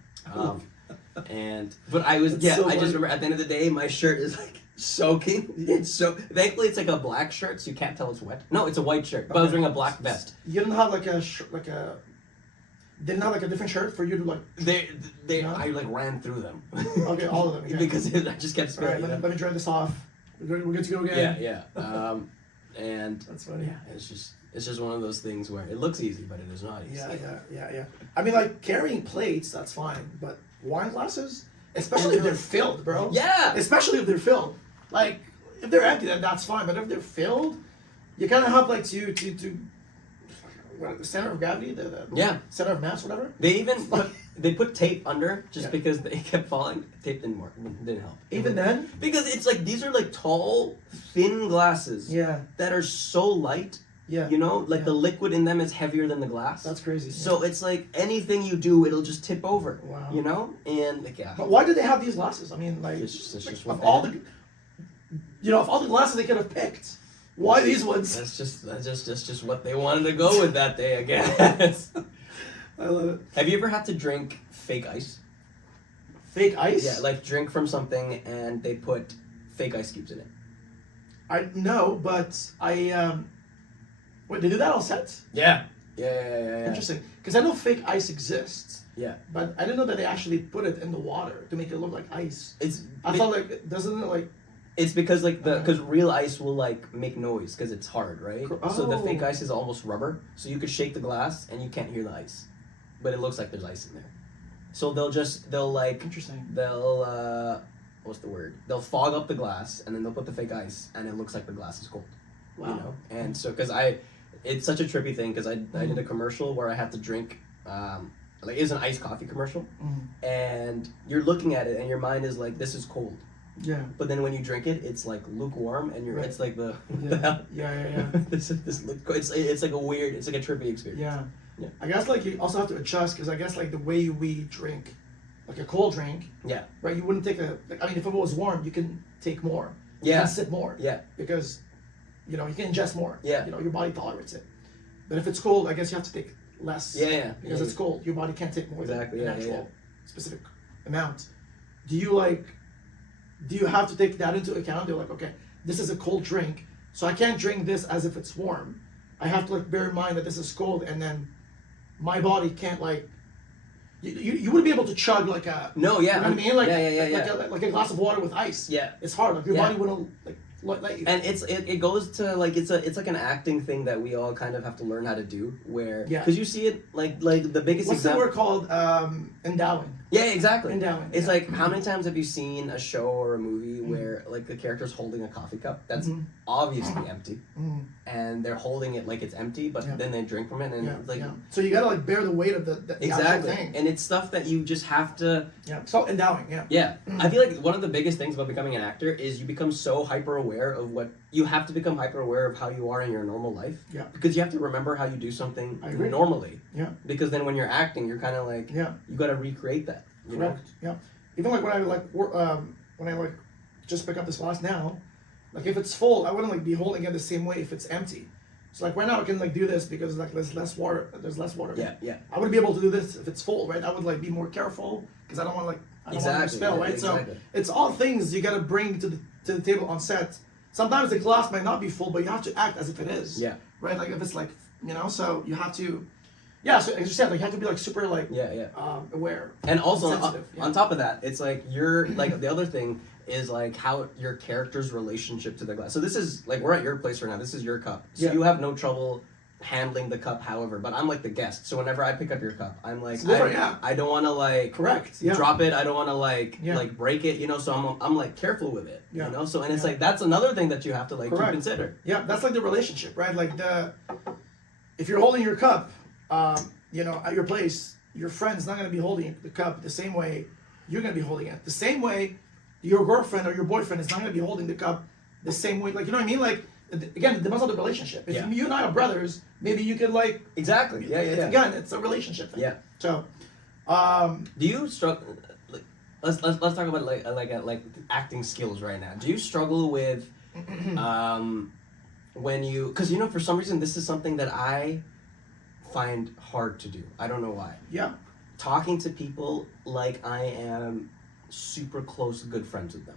But I was I just remember at the end of the day my shirt is like soaking. It's so thankfully it's like a black shirt, so you can't tell it's wet. No, it's a white shirt. But I was wearing a black vest. You didn't have didn't have like a different shirt for you to like. I like ran through them. Okay, all of them. Yeah. Because I just kept spilling. All right, let me dry this off. We're good to go again. Yeah. And that's funny. Yeah, it's just one of those things where it looks easy, but it is not easy. Yeah. I mean, like carrying plates, that's fine, but wine glasses, especially if they're filled, bro. Yeah. Especially if they're filled. Like if they're empty, then that's fine. But if they're filled, you kind of have like to the center of gravity, the center of mass, whatever. They even they put tape under just because they kept falling. Tape didn't work. Didn't help. Even then, because it's like these are like tall, thin glasses. Yeah. That are so light. Yeah. The liquid in them is heavier than the glass. That's crazy. So it's like anything you do, it'll just tip over. Wow. And like But why did they have these glasses? I mean, like, it's just of all the, of all the glasses they could have picked, why these ones? That's just what they wanted to go with that day, I guess. I love it. Have you ever had to drink fake ice? Fake ice? Yeah, like drink from something and they put fake ice cubes in it. I know, but wait, they do that on set? Yeah. Interesting, because I know fake ice exists. Yeah. But I didn't know that they actually put it in the water to make it look like ice. I thought like doesn't it like. It's because because real ice will like make noise because it's hard, right? So the fake ice is almost rubber, so you could shake the glass and you can't hear the ice, but it looks like there's ice in there. So they'll like interesting. They'll what's the word? They'll fog up the glass and then they'll put the fake ice and it looks like the glass is cold. Wow. And so it's such a trippy thing because I did a commercial where I had to drink it's an iced coffee commercial, and you're looking at it and your mind is like, this is cold. Yeah. But then when you drink it, it's like lukewarm, and it's like the yeah. this it's like a weird, it's like a trippy experience. Yeah. I guess like you also have to adjust because I guess like the way we drink, like a cold drink. Yeah. Right. You wouldn't take if it was warm, you can take more. Yeah. You can sip more. Yeah. Because, you can ingest more. Yeah. Your body tolerates it. But if it's cold, I guess you have to take less. Yeah. Because it's cold, your body can't take more than the actual specific amount. Do you have to take that into account? They're like, okay, this is a cold drink, so I can't drink this as if it's warm. I have to like bear in mind that this is cold, and then my body can't like. You wouldn't be able to chug like a. No, yeah. You know what I mean? Like, yeah. Like a glass of water with ice. Yeah. It's hard. Like your body wouldn't let you. And it goes to like it's like an acting thing that we all kind of have to learn how to do. Where because you see it like the biggest. What's the word called? Endowing. Yeah, exactly. Endowing. It's like, how many times have you seen a show or a movie where like the character's holding a coffee cup that's obviously empty, and they're holding it like it's empty, but then they drink from it and So you gotta like bear the weight of the exactly actual thing. And it's stuff that you just have to so endowing. I feel like one of the biggest things about becoming an actor is you become so hyper aware aware of what you have to become hyper aware of how you are in your normal life. Yeah. Because you have to remember how you do something I agree. normally. Yeah. Because then when you're acting, you're kind of like, Yeah. you got to recreate that. You know? Correct. Yeah. Even like when I like just pick up this glass now, like if it's full, I wouldn't like be holding it the same way if it's empty. So like right now I can like do this because like there's less water. There's less water. Yeah, yeah. I wouldn't be able to do this if it's full, right? I would like be more careful because I don't want to like I don't want to spill, yeah, right? exactly. So it's all things you gotta bring to the table on set. Sometimes the glass might not be full, but you have to act as if it is. Yeah. Right. Like if it's like so you have to. Yeah. So as you said, like you have to be like super like aware. And also sensitive, on top of that, it's like you're like the other thing is like how your character's relationship to the glass. So this is like we're at your place right now. This is your cup. So you have no trouble handling the cup, however, but I'm like the guest. So whenever I pick up your cup, I'm like I don't want to like drop it. I don't want to like break it, you know, so I'm like careful with it. You know? So and it's like that's another thing that you have to like consider. Yeah, that's like the relationship, right? Like if you're holding your cup, you know, at your place, your friend's not going to be holding the cup the same way you're going to be holding it. The same way your girlfriend or your boyfriend is not going to be holding the cup the same way. Like, you know what I mean? Like, again, it depends on the relationship. If you and I are brothers, maybe you could like... Exactly. Yeah. Again, it's a relationship thing. Yeah. So, do you struggle... Like, let's talk about like acting skills right now. Do you struggle with when you... Because, you know, for some reason, this is something that I find hard to do. I don't know why. Yeah. Talking to people like I am super close, good friends with them.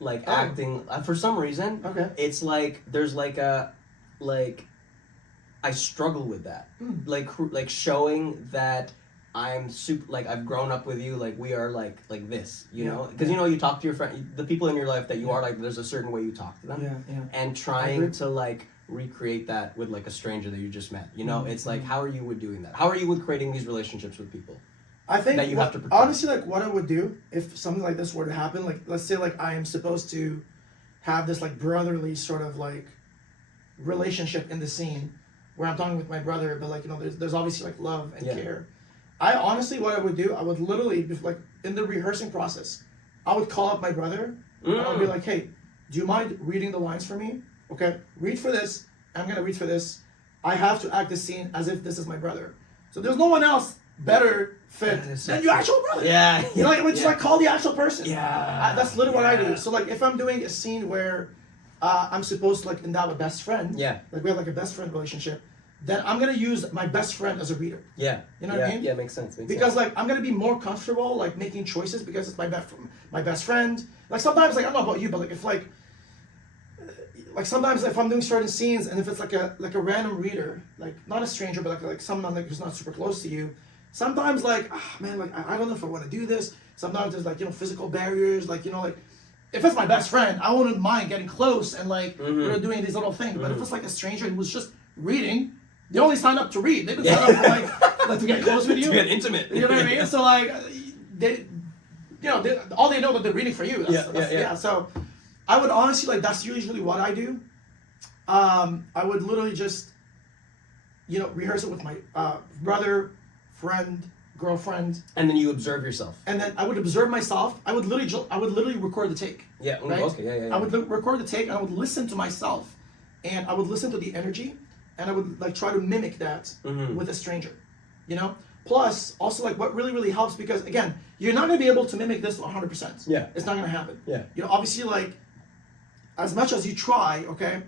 Like acting, for some reason, it's like there's like a, like, I struggle with that. Like showing that I'm super, like I've grown up with you, like we are like this, you know? Because you know, you talk to your friend, the people in your life that you are like, there's a certain way you talk to them. And trying to like recreate that with like a stranger that you just met, you know? It's like, how are you with doing that? How are you with creating these relationships with people? I think that you have to protect? Honestly, like what I would do if something like this were to happen, like let's say like I am supposed to have this like brotherly sort of like relationship in the scene where I'm talking with my brother, but like, you know, there's obviously like love and care. I honestly, what I would do, I would literally, like in the rehearsing process, I would call up my brother and I would be like, hey, do you mind reading the lines for me? Okay, read for this. I'm gonna read for this. I have to act this scene as if this is my brother. So there's no one else better fit than your actual brother. Yeah. You know, like, I would just like call the actual person. Yeah. That's literally what I do. So like if I'm doing a scene where I'm supposed to like endow a best friend, like we have like a best friend relationship, then I'm gonna use my best friend as a reader. Yeah. You know what I mean? Yeah, makes sense. Because like I'm gonna be more comfortable like making choices because it's my best friend. Like sometimes like I don't know about you, but like if like sometimes if I'm doing certain scenes and if it's like a random reader, like not a stranger, but like someone like who's not super close to you, sometimes like man, like I don't know if I want to do this. Sometimes there's like, you know, physical barriers, like, you know, like if it's my best friend, I wouldn't mind getting close and like you know, doing these little things. But if it's like a stranger who's just reading, they only signed up to read. They didn't sign up for like to get close with you, to get intimate. You know what I mean? So like they, you know, all they know that they're reading for you. That's, So I would honestly like that's usually what I do. I would literally just, you know, rehearse it with my brother, friend, girlfriend, and then you observe yourself. And then I would observe myself. I would literally record the take. Yeah. Right? Okay. Yeah. I would record the take, and I would listen to myself, and I would listen to the energy, and I would like try to mimic that with a stranger, you know. Plus, also like what really helps, because again, you're not gonna be able to mimic this 100%. Yeah. It's not gonna happen. Yeah. You know, obviously, like as much as you try, okay,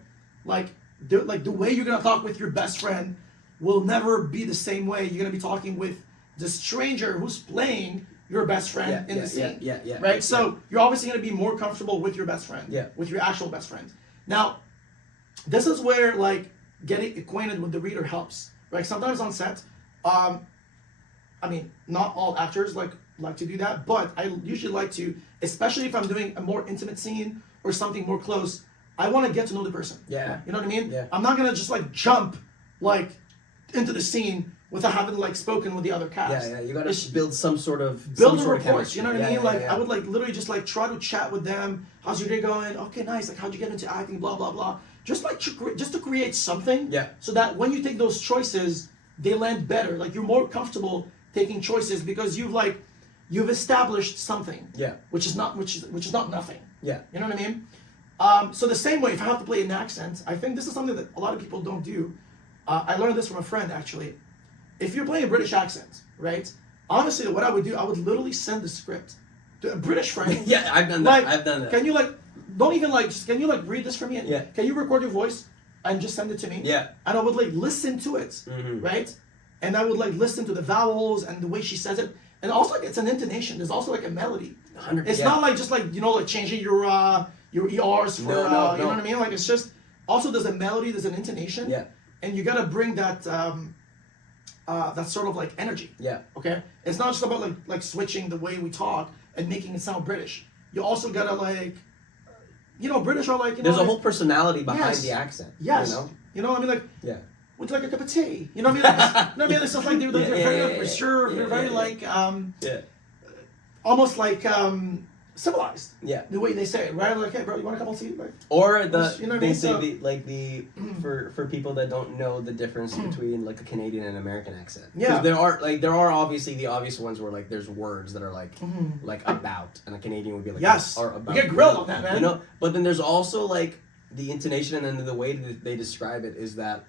like the way you're gonna talk with your best friend will never be the same way you're gonna be talking with the stranger who's playing your best friend in the scene. Yeah. Right? So you're obviously gonna be more comfortable with your best friend. Yeah. With your actual best friend. Now, this is where like getting acquainted with the reader helps. Right? Sometimes on set, I mean, not all actors like to do that, but I usually like to, especially if I'm doing a more intimate scene or something more close, I want to get to know the person. Yeah. You know what I mean? Yeah. I'm not gonna just like jump like into the scene without having like spoken with the other cast. Yeah. You gotta build some sort of rapport. You know what I mean? Like yeah. I would like literally just like try to chat with them. How's your day going? Okay, nice. Like how'd you get into acting? Blah blah blah. Just like just to create something. Yeah. So that when you take those choices, they land better. Like you're more comfortable taking choices because you've established something. Yeah. Which is not nothing. Yeah. You know what I mean? So the same way, if I have to play an accent, I think this is something that a lot of people don't do. I learned this from a friend actually. If you're playing a British accent, right? Honestly, what I would do, I would literally send the script to a British friend. Yeah, I've done that. Like, I've done that. Can you don't even just, can you read this for me? Yeah. Can you record your voice and just send it to me? Yeah. And I would listen to it, right? And I would listen to the vowels and the way she says it. And also it's an intonation. There's also a melody. 100%. It's not just changing your ERs for No. you know what I mean? It's just also there's a melody, there's an intonation. Yeah. And you gotta bring that that sort of energy. Yeah. Okay? It's not just about switching the way we talk and making it sound British. You also gotta British are There's a whole personality behind Yes. the accent. Yes. You know? You know what I mean? Yeah. With a cup of tea. You know what I mean? You know what I mean? It's just they're very reserved. They're very Yeah. almost civilized. Yeah. The way they say it, right? Hey, bro, you want a cup of tea? Or you know what I they mean? say for people that don't know the difference between a Canadian and American accent. Yeah. There are obviously the obvious ones where there's words that are like about, and a Canadian would be Yes. or about. You get grilled on that, man. You know, but then there's also the intonation and then the way that they describe it is that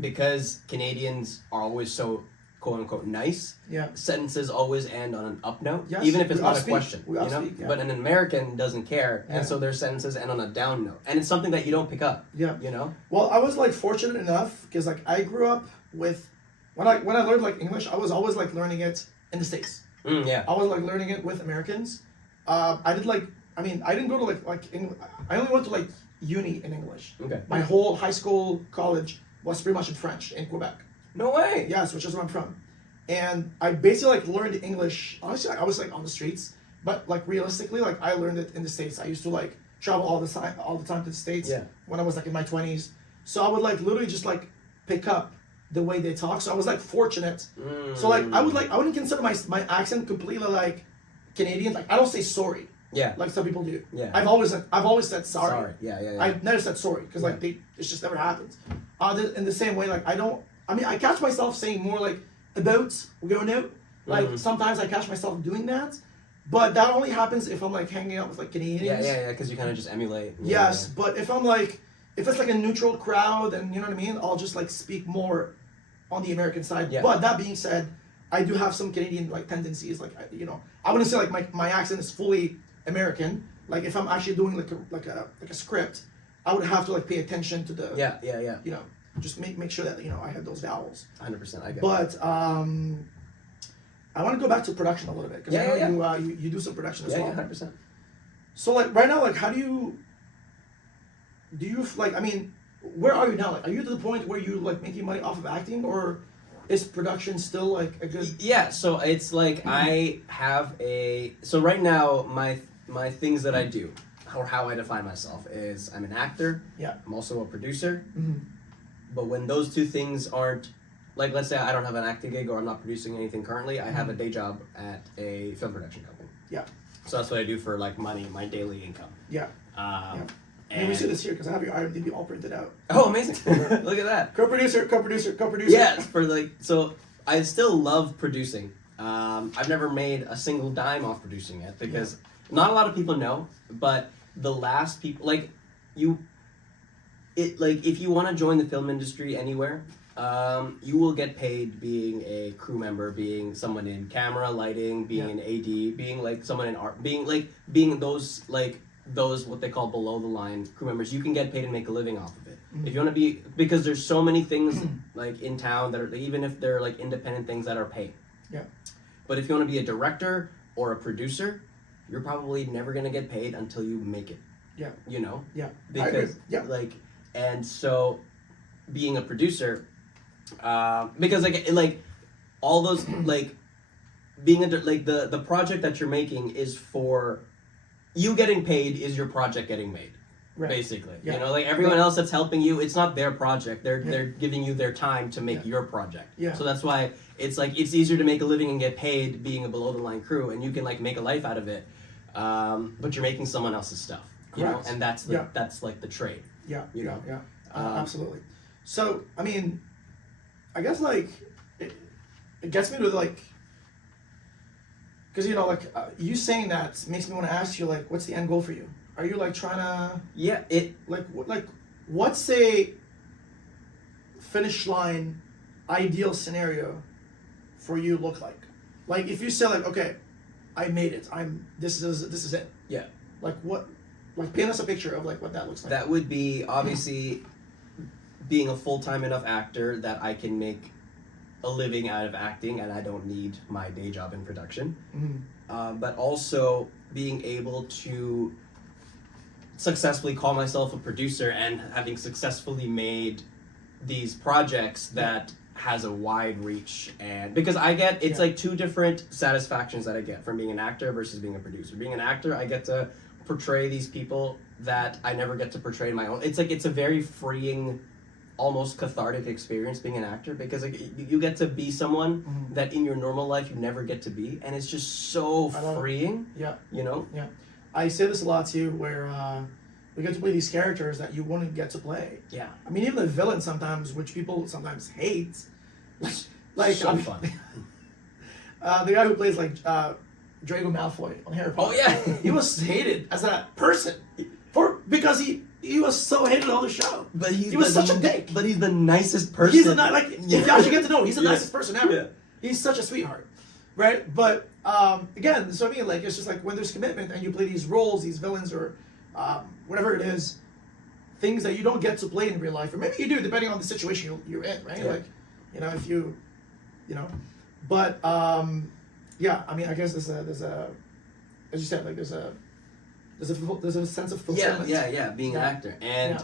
because Canadians are always so quote unquote nice. Yeah. Sentences always end on an up note, Yes, even if it's we all not a speak. question. We all You know, speak, yeah. but an American doesn't care, Yeah. and so their sentences end on a down note, and it's something that you don't pick up. Yeah. You know. Well, I was fortunate enough because I grew up with when I learned English, I was always learning it in the States. Yeah. I was learning it with Americans. I did I didn't go to I only went to uni in English. Okay. My whole high school, college was pretty much in French in Quebec. No way. Yes, which is where I'm from. And I basically learned English. Honestly, I was on the streets, but realistically, I learned it in the States. I used to travel all the time to the States when I was in my 20s. So I would literally just pick up the way they talk. So I was fortunate. So I wouldn't consider my accent completely Canadian. I don't say sorry. Yeah. Like some people do. Yeah. I've always said sorry. Sorry. Yeah. I've never said sorry because it just never happens. In the same way, I catch myself saying more about, we're going out. Sometimes I catch myself doing that, but that only happens if I'm hanging out with Canadians. Yeah. Because you kind of just emulate. Yes, but if I'm if it's a neutral crowd, and you know what I mean, I'll just speak more on the American side. Yeah. But that being said, I do have some Canadian tendencies. I wouldn't say my accent is fully American. If I'm actually doing a script, I would have to pay attention to the Yeah. you know, just make sure that I have those vowels. 100%. I get. But I want to go back to production a little bit because I know you do some production as well. 100%. So right now, how do you where are you now? Are you to the point where you making money off of acting, or is production still a good? Yeah, so it's I have so right now my things that I do, or how I define myself, is I'm an actor. Yeah. I'm also a producer. Mm-hmm. But when those two things aren't, let's say I don't have an acting gig or I'm not producing anything currently, I have a day job at a film production company. Yeah. So that's what I do for money, my daily income. Yeah. Yeah. Let me see this here because I have your IMDb all printed out. Oh, amazing! Look at that. Co-producer. Yeah, so I still love producing. I've never made a single dime off producing it because not a lot of people know, but the last people if you want to join the film industry anywhere, you will get paid being a crew member, being someone in camera, lighting, being an AD, being someone in art, being those what they call below the line crew members. You can get paid and make a living off of it. If you want to be, because there's so many things in town that are, even if they're independent things, that are paid. Yeah. But if you want to be a director or a producer, you're probably never gonna get paid until you make it. Yeah. You know? Yeah. Because and so being a producer, because all those being a the project that you're making is for you getting paid, is your project getting made. Right. Basically, you know, everyone else that's helping you, it's not their project. They're giving you their time to make your project. Yeah. So that's why it's it's easier to make a living and get paid being a below the line crew, and you can make a life out of it. But you're making someone else's stuff, you know, and that's the trade. Yeah. You know. Yeah. Absolutely. So I mean, I guess it gets me to because you saying that makes me want to ask you what's the end goal for you? Are you like trying to Yeah, like what's a finish line ideal scenario for you look like? Like if you say like, okay, I made it. This is it. yeah. Like what? Like paint us a picture of like what that looks like. That would be obviously being a full-time enough actor that I can make a living out of acting and I don't need my day job in production. But also being able to successfully call myself a producer and having successfully made these projects that has a wide reach. And because I get it's like two different satisfactions that I get from being an actor versus being a producer. Being an actor, I get to portray these people that I never get to portray in my own. It's like it's a very freeing, almost cathartic experience being an actor, because like you get to be someone that in your normal life you never get to be, and it's just so freeing. You know. Yeah, I say this a lot too, where we get to play these characters that you wouldn't get to play. Yeah. I mean, even the villain sometimes, which people sometimes hate, like so fun. The guy who plays like Draco Malfoy on Harry Potter. Oh yeah, he was hated as a person because he was so hated on the show. But he was such a dick. But he's the nicest person. He's if you actually get to know him, he's the nicest person ever. Yeah. He's such a sweetheart, right? But again, so I mean, like it's just like when there's commitment and you play these roles, these villains or whatever it is, things that you don't get to play in real life, or maybe you do depending on the situation you're in, right? Yeah. Like, you know, if you know, but yeah, I mean, I guess there's a, as you said, like there's a sense of fulfillment. Yeah, being an actor, and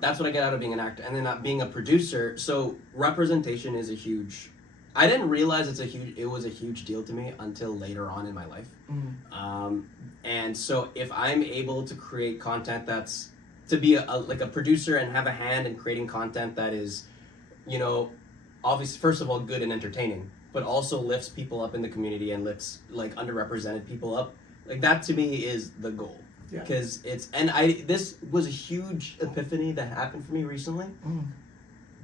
that's what I get out of being an actor, and then being a producer. So representation is a huge. I didn't realize it was a huge deal to me until later on in my life. And so if I'm able to create content that's to be like a producer and have a hand in creating content that is, you know, obviously first of all good and entertaining, but also lifts people up in the community and lifts like underrepresented people up. Like that to me is the goal. Yeah. Because this was a huge epiphany that happened for me recently.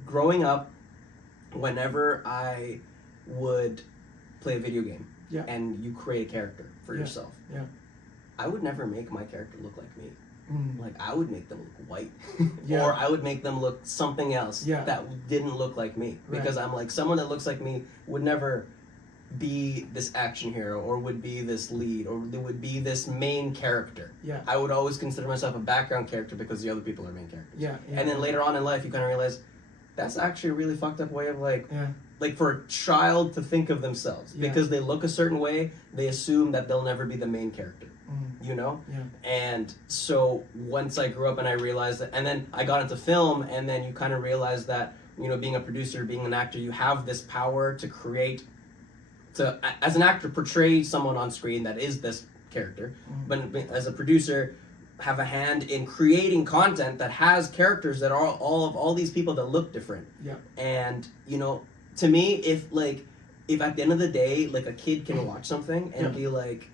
Growing up, whenever I would play a video game and you create a character for yourself, I would never make my character look like me. Like I would make them look white, or I would make them look something else that didn't look like me, because I'm like, someone that looks like me would never be this action hero or would be this lead or they would be this main character. I would always consider myself a background character because the other people are main characters. And then later on in life you kind of realize that's actually a really fucked up way of like for a child to think of themselves, because they look a certain way, they assume that they'll never be the main character. You know? And so once I grew up and I realized that, and then I got into film, and then you kind of realize that, you know, being a producer, being an actor, you have this power to create, as an actor, portray someone on screen that is this character, but as a producer, have a hand in creating content that has characters that are all these people that look different. And, you know, to me, if at the end of the day, like a kid can watch something and be like,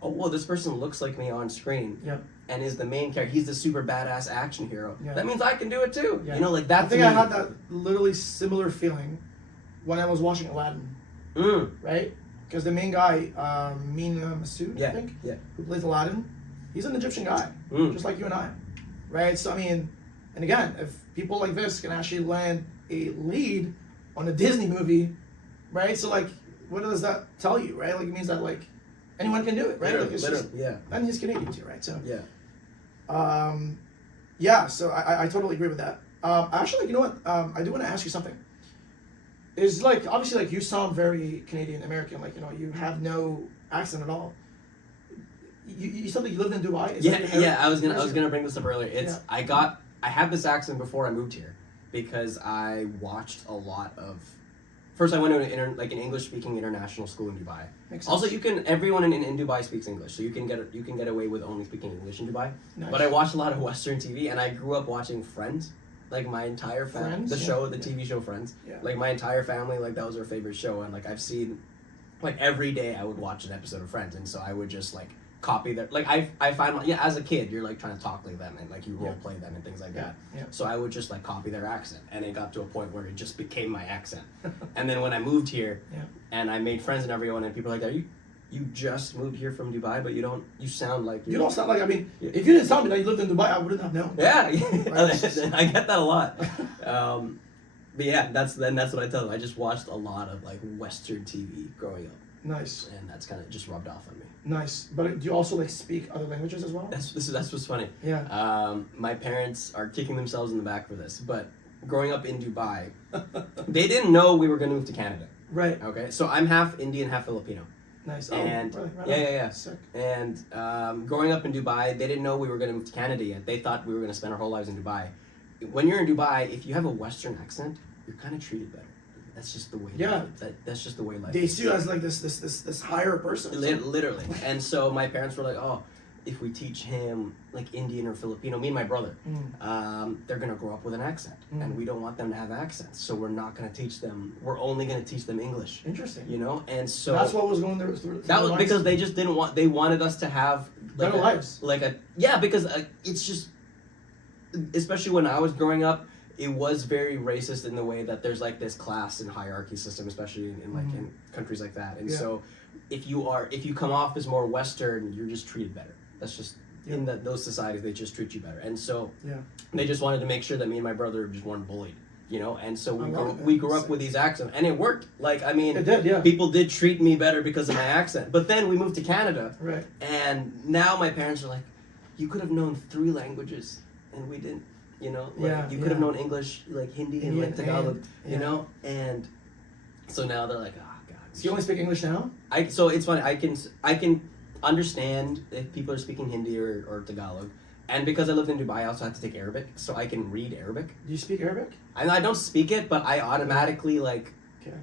oh, well, this person looks like me on screen and is the main character. He's the super badass action hero. That means I can do it too. You know, like that. I think I had that literally similar feeling when I was watching Aladdin. Right? Because the main guy, Min Masood, I think, who plays Aladdin, he's an Egyptian guy, just like you and I. Right? So, I mean, and again, if people like this can actually land a lead on a Disney movie, right? So, like, what does that tell you, right? Like, it means that, like, anyone can do it, right? Like, it's just, and he's Canadian too, right? So so I totally agree with that. Actually, you know what? I do want to ask you something. Is like obviously like you sound very Canadian American, like, you know, you have no accent at all. You said that you lived in Dubai. I was gonna bring this up earlier. It's I had this accent before I moved here because I watched a lot of. First, I went to an English-speaking international school in Dubai. Also, everyone in Dubai speaks English, so you can get away with only speaking English in Dubai. Nice. But I watched a lot of Western TV, and I grew up watching Friends, like my entire family. The TV show Friends. Like my entire family, like that was their favorite show, and like I've seen, like every day I would watch an episode of Friends, and so I would just like copy their, like I find as a kid you're like trying to talk like them and like you role play them and things like that. So I would just like copy their accent, and it got to a point where it just became my accent. And then when I moved here and I made friends and everyone, and people were like, you just moved here from Dubai, but you sound like You don't sound like, I mean, if you didn't tell me that you lived in Dubai, I wouldn't have known. Yeah, Right. I get that a lot. But yeah, that's what I tell them. I just watched a lot of like Western TV growing up, Nice. and that's kind of just rubbed off on me. Nice. But do you also like speak other languages as well? That's what's funny. Yeah. My parents are kicking themselves in the back for this, but growing up in Dubai, they didn't know we were going to move to Canada. Right. Okay, so I'm half Indian, half Filipino. Nice. And really? Right yeah. on. Sick. And growing up in Dubai, they didn't know we were going to move to Canada yet. They thought we were going to spend our whole lives in Dubai. When you're in Dubai, if you have a Western accent, you're kind of treated better. That's just the way. Yeah. That's just the way life. They is. see you as like this higher person. Literally. And so my parents were like, oh, if we teach him like Indian or Filipino, me and my brother, they're gonna grow up with an accent, and we don't want them to have accents. So we're not gonna teach them. We're only gonna teach them English. Interesting. You know, and so that's what was going through that was their because minds? they just didn't want. They wanted us to have like Better lives. Because it's just, especially when I was growing up, it was very racist in the way that there's like this class and hierarchy system, especially in like in countries like that. And so, if you come off as more Western, you're just treated better. That's just in those societies, they just treat you better. And so they just wanted to make sure that me and my brother just weren't bullied, you know. And so we grew up with these accents, and it worked. Like, I mean, it did, yeah. People did treat me better because of my accent. But then we moved to Canada, Right. and now my parents are like, you could have known 3 languages, and we didn't. You know, like, you could have known English, like Hindi and like Tagalog, you know, and so now they're like, oh god. So you only speak English now? So it's funny. I can understand if people are speaking Hindi or Tagalog, and because I lived in Dubai, I also had to take Arabic, so I can read Arabic. Do you speak Arabic? I don't speak it, but I automatically like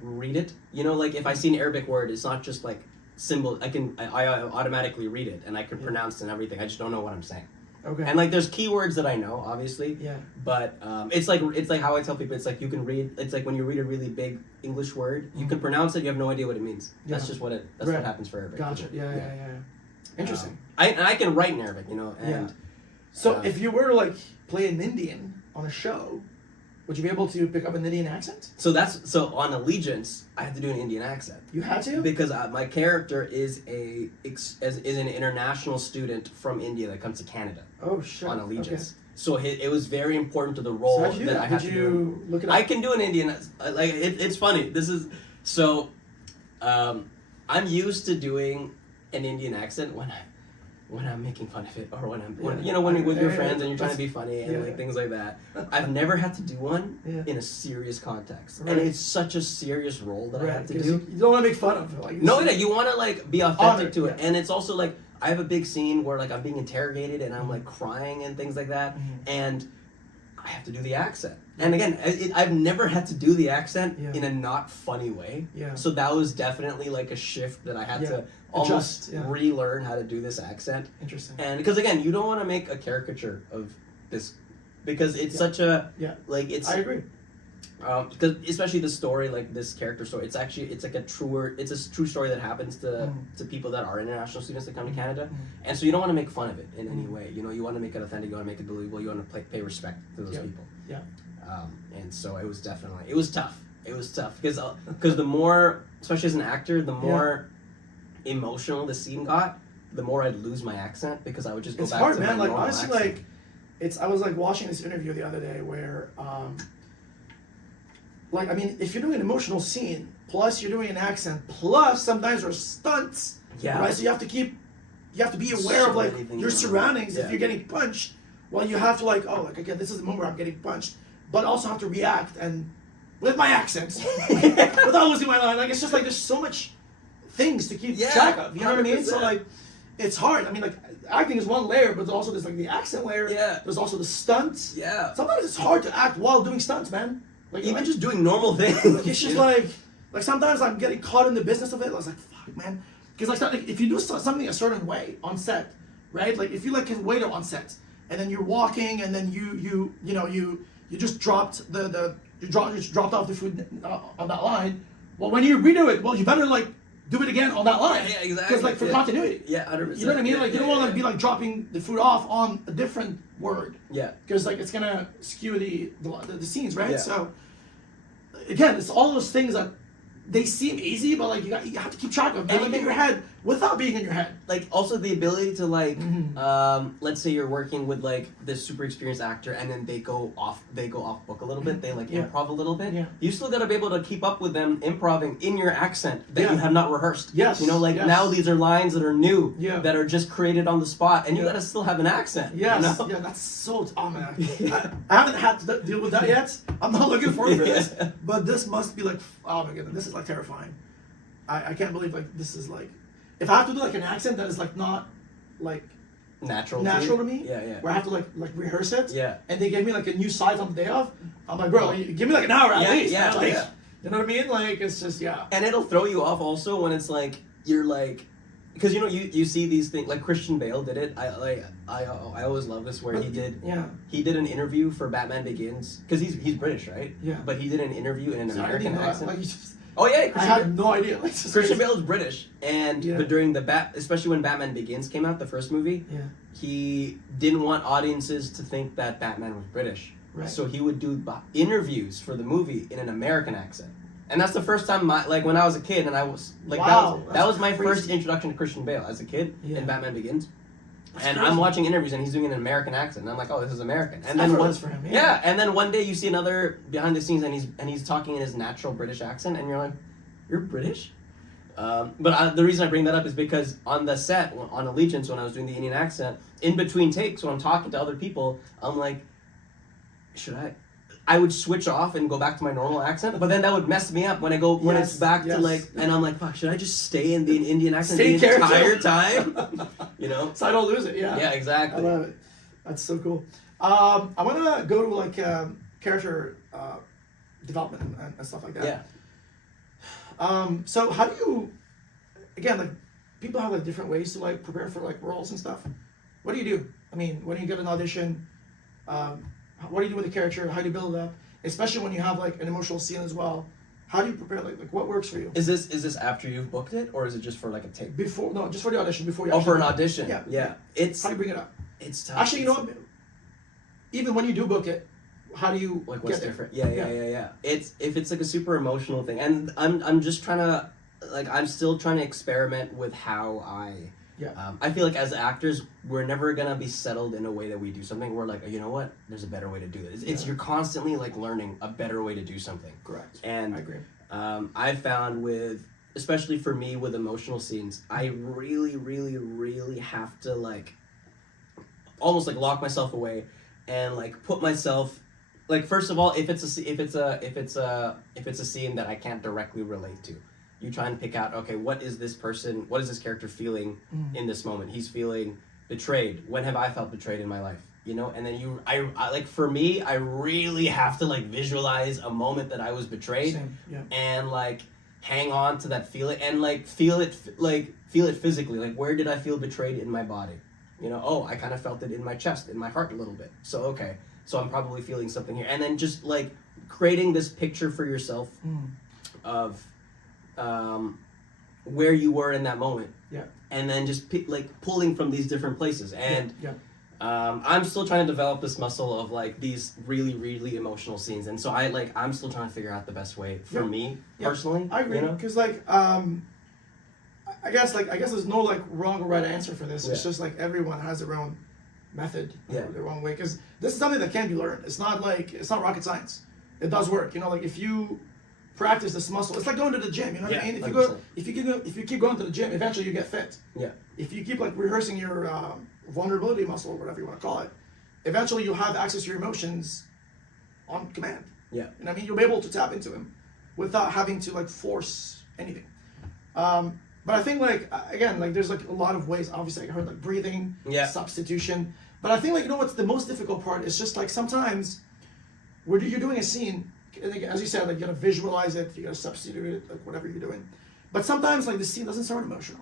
read it. You know, like if I see an Arabic word, it's not just like symbol. I automatically read it, and I can pronounce and everything. I just don't know what I'm saying. Okay. And like there's keywords that I know, obviously. Yeah. But it's like how I tell people, it's like you can read. It's like when you read a really big English word, you can pronounce it, you have no idea what it means. That's just what that's what happens for Arabic. Gotcha. Yeah. Interesting. I can write in Arabic, you know. And so if you were to like play an Indian on a show, would you be able to pick up an Indian accent? So on Allegiance, I had to do an Indian accent. You had to? Because my character is an international student from India that comes to Canada. Oh shit. On Allegiance. Okay. So it was very important to the role So how'd you do that I had to do. Did you look it up? I can do an Indian. Like it's funny. This is so. I'm used to doing an Indian accent when I'm making fun of it, or when you're with your friends and you're trying to be funny and like things like that. I've never had to do one in a serious context, and it's such a serious role that I have to do. You don't want to make fun of it. Like, You want to like be authentic to it, yeah. and it's also like I have a big scene where like I'm being interrogated and I'm like crying and things like that, and I have to do the accent. And again, I've never had to do the accent in a not funny way. Yeah. So that was definitely like a shift that I had to almost relearn how to do this accent. Interesting. And because again, you don't want to make a caricature of this, because it's such a like it's. I agree. Because especially the story, like this character story, it's like a true story that happens to people that are international students that come to Canada, and so you don't want to make fun of it in any way. You know, you want to make it authentic, you want to make it believable, you want to pay respect to those people. Yeah. And so it was tough. It was tough because the more, especially as an actor, the more emotional the scene got, the more I'd lose my accent because I would just go back hard, to man. my Like normal honestly, accent. I was like watching this interview the other day where like, I mean, if you're doing an emotional scene, plus you're doing an accent, plus sometimes there's stunts, right? So you have to be aware of like your surroundings. If you're getting punched, well, you have to like, oh, like again, this is the moment where I'm getting punched, but also have to react and with my accent, without losing my line. Like it's just like there's so much things to keep track of. You know what I mean? 100%. So like, it's hard. I mean, like acting is one layer, but also there's like the accent layer. Yeah. There's also the stunts. Yeah. Sometimes it's hard to act while doing stunts, man. Like Even just doing normal things. it's just like sometimes I'm getting caught in the business of it. I was like, fuck, man, because like if you do something a certain way on set, right? Like if you like a waiter on set, and then you're walking, and then you just dropped you dropped off the food on that line. Well, when you redo it, well, you better like do it again on that line. Yeah, exactly. Because like for continuity. Yeah, 100%. You know what I mean? Like you don't want to be like dropping the food off on a different word. Yeah. Because like it's gonna skew the scenes, right? Yeah. So again, it's all those things that they seem easy, but like you have to keep track of them. Like in your head without being in your head. Like also the ability to like, let's say you're working with like this super experienced actor, and then they go off book a little bit. They like improv a little bit. Yeah. You still gotta be able to keep up with them improving in your accent that you have not rehearsed. Yes. You know, like now these are lines that are new, that are just created on the spot, and you gotta still have an accent. Yes. You know? Yeah, that's so. Oh man, I haven't had to deal with that yet. I'm not looking forward to this, but this must be like, oh my goodness, this is like terrifying. I can't believe like this is like, if I have to do like an accent that is like not like natural to me, yeah, where I have to like rehearse it, yeah, and they give me like a new side on the day off, I'm like, bro, like, give me like an hour at least, man. Like, you know what I mean? Like it's just and it'll throw you off also when it's like you're like, because you know you see these things like Christian Bale did it. I always love this where he did an interview for Batman Begins, because he's British, right? Yeah. But he did an interview in an American accent. Like, oh yeah, I had no idea. Like, Christian Bale is British, and but during especially when Batman Begins came out, the first movie, he didn't want audiences to think that Batman was British. Right. So he would do interviews for the movie in an American accent. And that's the first time, like when I was a kid, and I was like, that was my first introduction to Christian Bale as a kid in Batman Begins. And I'm watching interviews, and he's doing an American accent, and I'm like, oh, this is American. And then for him, and then one day you see another behind the scenes, and he's talking in his natural British accent, and you're like, you're British? But the reason I bring that up is because on the set on Allegiance, when I was doing the Indian accent, in between takes when I'm talking to other people, I'm like, I would switch off and go back to my normal accent, but then that would mess me up when it's back to like, and I'm like, fuck, should I just stay in the Indian accent the entire time? You know? So I don't lose it, yeah. Yeah, exactly. I love it. That's so cool. I want to go to like character development and stuff like that. Yeah. So how do you, again, like people have like different ways to like prepare for like roles and stuff. What do you do? I mean, when you get an audition, what do you do with the character? How do you build it up? Especially when you have like an emotional scene as well. How do you prepare? Like what works for you? Is this after you've booked it, or is it just for like a take? Before, no, just for the audition. Before you. Oh, for an audition. Yeah. Yeah. How do you bring it up? It's tough. Actually, you know what? Even when you do book it, how do you like what's get different? Yeah. It's if it's like a super emotional thing, and I'm just trying to like I'm still trying to experiment with how I feel like as actors, we're never gonna be settled in a way that we do something. We're like, oh, you know what? There's a better way to do this. It's you're constantly like learning a better way to do something. Correct. And I agree. I found especially for me with emotional scenes, I really, really, really have to like almost like lock myself away and like put myself like first of all, if it's a scene that I can't directly relate to. You try and pick out, okay, what is this character feeling in this moment? He's feeling betrayed. When have I felt betrayed in my life? You know, and then I like for me, I really have to like visualize a moment that I was betrayed. Same. Yeah. And like hang on to that feeling and like feel it physically. Like where did I feel betrayed in my body? You know, oh, I kind of felt it in my chest, in my heart a little bit. So okay, so I'm probably feeling something here. And then just like creating this picture for yourself of where you were in that moment, and then just pulling from these different places, and I'm still trying to develop this muscle of like these really, really emotional scenes, and so I'm still trying to figure out the best way for me personally. I agree, because like I guess there's no like wrong or right answer for this. It's just like everyone has their own method, their own way, because this is something that can be learned. It's not rocket science. It does work, you know, like if you practice this muscle. It's like going to the gym. You know what I mean? If you keep going to the gym, eventually you get fit. Yeah. If you keep like rehearsing your vulnerability muscle or whatever you want to call it, eventually you'll have access to your emotions on command. Yeah. And I mean, you'll be able to tap into them without having to like force anything. But I think like again, like there's like a lot of ways. Obviously, I heard like breathing, substitution. But I think like what's the most difficult part is just like sometimes when you're doing a scene. As you said, like you gotta visualize it, you gotta substitute it, like whatever you're doing. But sometimes like the scene doesn't sound emotional.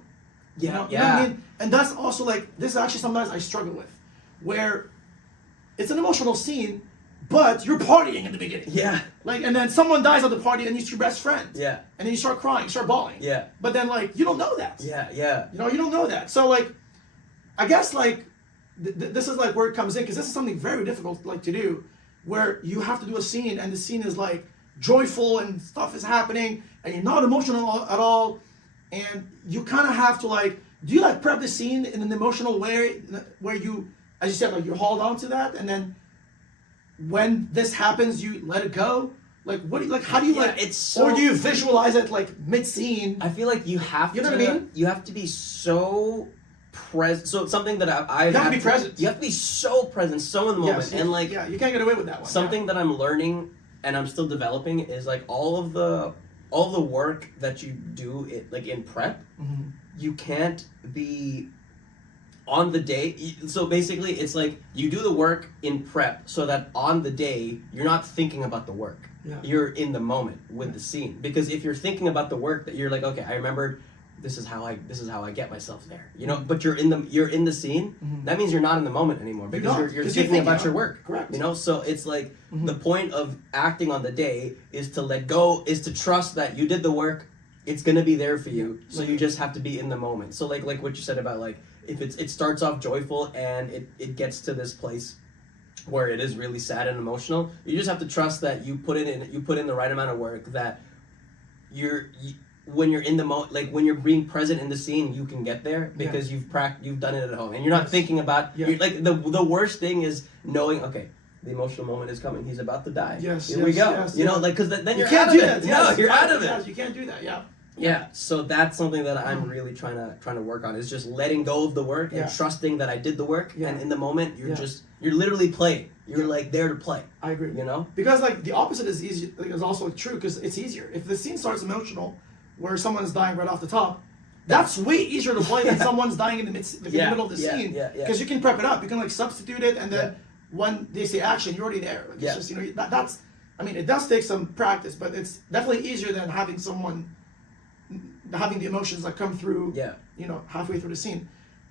You know what I mean? And that's also like this is actually sometimes I struggle with, where it's an emotional scene, but you're partying in the beginning. Yeah. Like and then someone dies at the party and it's your best friend. Yeah. And then you start crying, you start bawling. Yeah. But then like you don't know that. Yeah. You know, you don't know that. So like, I guess like this is like where it comes in, because this is something very difficult like to do. Where you have to do a scene and the scene is like joyful and stuff is happening and you're not emotional at all, and you kind of have to like, do you like prep the scene in an emotional way where you, as you said, like you hold on to that, and then when this happens you let it go? Like what do you, like how do you like, it's so, or do you visualize it like mid-scene? I feel like you have You know to, what I mean? you have to be so present. So it's something that I You have to be present. You have to be so present, so in the moment. Yes, and like, yeah, you can't get away with that one. something that I'm learning and I'm still developing is like all of the work that you do like in prep, you can't be on the day. So basically it's like you do the work in prep so that on the day you're not thinking about the work. Yeah. You're in the moment with the scene. Because if you're thinking about the work, that you're like, okay, I remembered this is how I get myself there. You know, but you're in the scene. That means you're not in the moment anymore because you're thinking about your work. Correct. You know, so it's like the point of acting on the day is to let go, is to trust that you did the work. It's gonna be there for you. So you just have to be in the moment. So like what you said about like if it starts off joyful and it gets to this place where it is really sad and emotional, you just have to trust that you put in the right amount of work, that when you're in the like when you're being present in the scene, you can get there because you've done it at home and you're not thinking about you're, like the worst thing is knowing, okay, the emotional moment is coming, he's about to die, here we go, you know, like because then you're can't out do of it. that. No, you're out of it. Yes, you can't do that. Yeah, so that's something that I'm really trying to work on, is just letting go of the work and trusting that I did the work, and in the moment you're literally playing. You're like there to play. I agree. You know? Because like the opposite is easy, like, is also true, because it's easier. If the scene starts emotional where someone's dying right off the top, that's way easier to play than someone's dying in the middle of the scene. Because you can prep it up. You can like substitute it, and then when they say action, you're already there. Like, it's just, you know, that's I mean, it does take some practice, but it's definitely easier than having the emotions that come through, you know, halfway through the scene.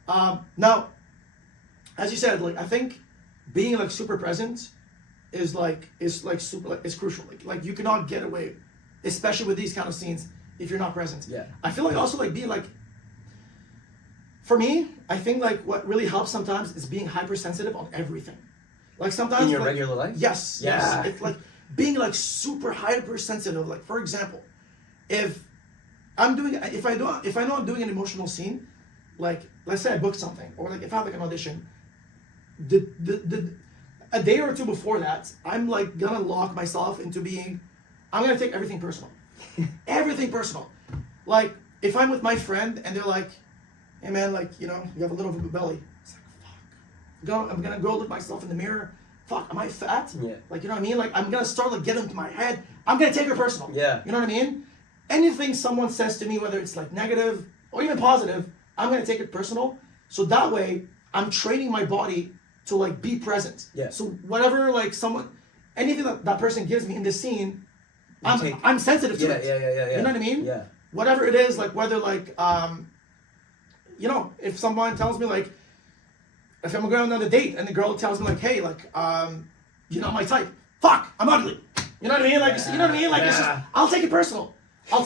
Now, as you said, like I think being like super present is crucial. Like you cannot get away, especially with these kind of scenes, if you're not present. Yeah. I feel like also like being like, for me, I think like what really helps sometimes is being hypersensitive on everything. Like sometimes in your like, regular life. Yes. It's like being like super hypersensitive. Like for example, if I know I'm doing an emotional scene, like let's say I booked something, or like if I have like an audition, a day or two before that, I'm like gonna lock myself into I'm gonna take everything personal. Everything personal. Like if I'm with my friend and they're like, hey man, like, you know, you have a little bit of a belly. It's like, fuck. I'm gonna go look myself in the mirror. Fuck, am I fat? Yeah. Like, you know what I mean? Like I'm gonna start like getting into my head. I'm gonna take it personal. Yeah. You know what I mean? Anything someone says to me, whether it's like negative or even positive, I'm gonna take it personal. So that way, I'm training my body to like be present. Yeah. So whatever like anything that person gives me in the scene, I'm sensitive to it. Yeah. You know what I mean? Yeah. Whatever it is, like whether like you know, if someone tells me like, if I'm going on a date and the girl tells me like, hey, like you're not my type. Fuck, I'm ugly. You know what I mean? Like you know what I mean? Like it's just, I'll take it personal. I'll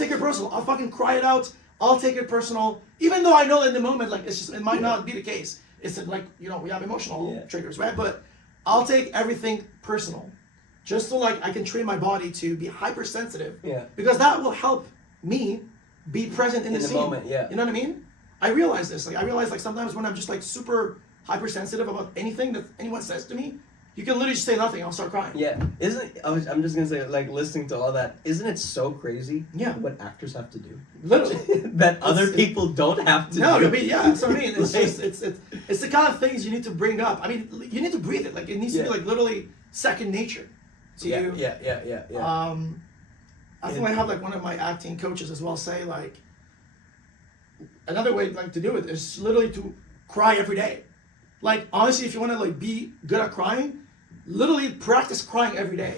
fucking cry it out. I'll take it personal, even though I know in the moment, like it might not be the case. It's like, you know, we have emotional triggers, right? But I'll take everything personal, just so like I can train my body to be hypersensitive. Yeah. Because that will help me be present in the scene. Moment. Yeah. You know what I mean? I realize this. Like I realize like sometimes when I'm just like super hypersensitive about anything that anyone says to me, you can literally just say nothing. I'll start crying. Yeah, I'm just gonna say, like, listening to all that, isn't it so crazy? Yeah. What actors have to do, Literally. that other people don't have to. No, do. I mean, yeah, that's what I mean. It's Like- just it's the kind of things you need to bring up. I mean, you need to breathe it. Like it needs to be like literally second nature to you. Yeah. I think I have like one of my acting coaches as well say like another way like to do it is literally to cry every day. Like honestly, if you want to like be good at crying, literally practice crying every day.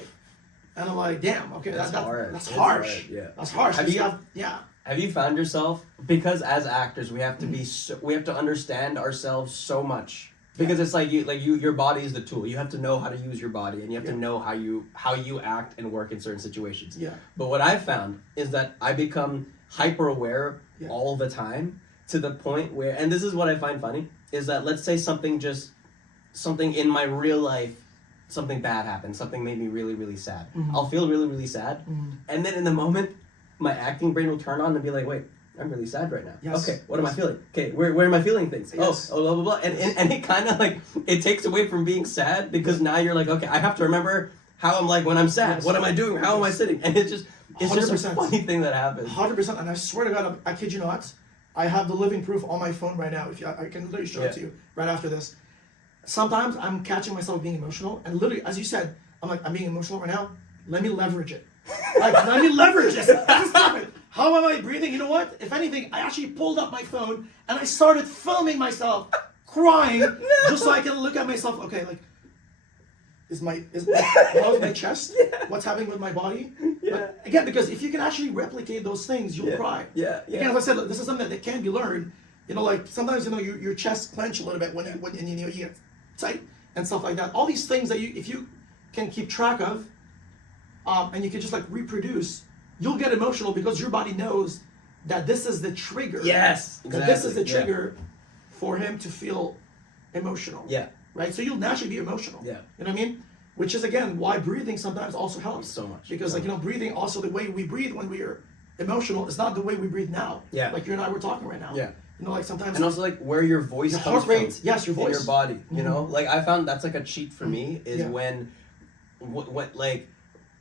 And I'm like, damn, okay, that's hard. That's It's harsh. hard, yeah. That's harsh. Have you- Yeah. Have you found yourself, because as actors we have to be we have to understand ourselves so much, because it's like your body is the tool. You have to know how to use your body, and you have to know how you act and work in certain situations. Yeah. But what I've found is that I become hyper aware all the time, to the point where, and this is what I find funny, is that let's say something in my real life something bad happened, something made me really, really sad. Mhm. I'll feel really, really sad, and then in the moment, my acting brain will turn on and be like, wait, I'm really sad right now. Yes. Okay, what am I feeling? Okay, where am I feeling things? Yes. Oh, blah, blah, blah. And it kind of like, it takes away from being sad because now you're like, okay, I have to remember how I'm like when I'm sad. Yes. What am I doing? How am I sitting? And it's just a 100%. funny thing that happens. 100%, and I swear to God, I kid you not, I have the living proof on my phone right now. If I can literally show it to you right after this. Sometimes I'm catching myself being emotional, and literally, as you said, I'm like, I'm being emotional right now. Let me leverage it. Like, let me leverage this. Stop it. How am I breathing? You know what? If anything, I actually pulled up my phone and I started filming myself crying just so I can look at myself. Okay, like, how's my chest? Yeah. What's happening with my body? Yeah. But again, because if you can actually replicate those things, you'll cry. Yeah. Again, as I said, look, this is something that can be learned. You know, like sometimes your chest clench a little bit when you get tight and stuff like that. All these things that if you can keep track of, and you can just like reproduce, you'll get emotional because your body knows that this is the trigger. Yes. That this is the trigger for him to feel emotional. Yeah. Right? So you'll naturally be emotional. Yeah. You know what I mean? Which is again why breathing sometimes also helps. So much. Because like, you know, breathing also the way we breathe when we are emotional is not the way we breathe now. Yeah. Like you and I were talking right now. Yeah. You know, like sometimes And also like where your voice your comes heart rate, from. yes, your voice. In your body. You know? Like I found that's like a cheat for me is Yeah. when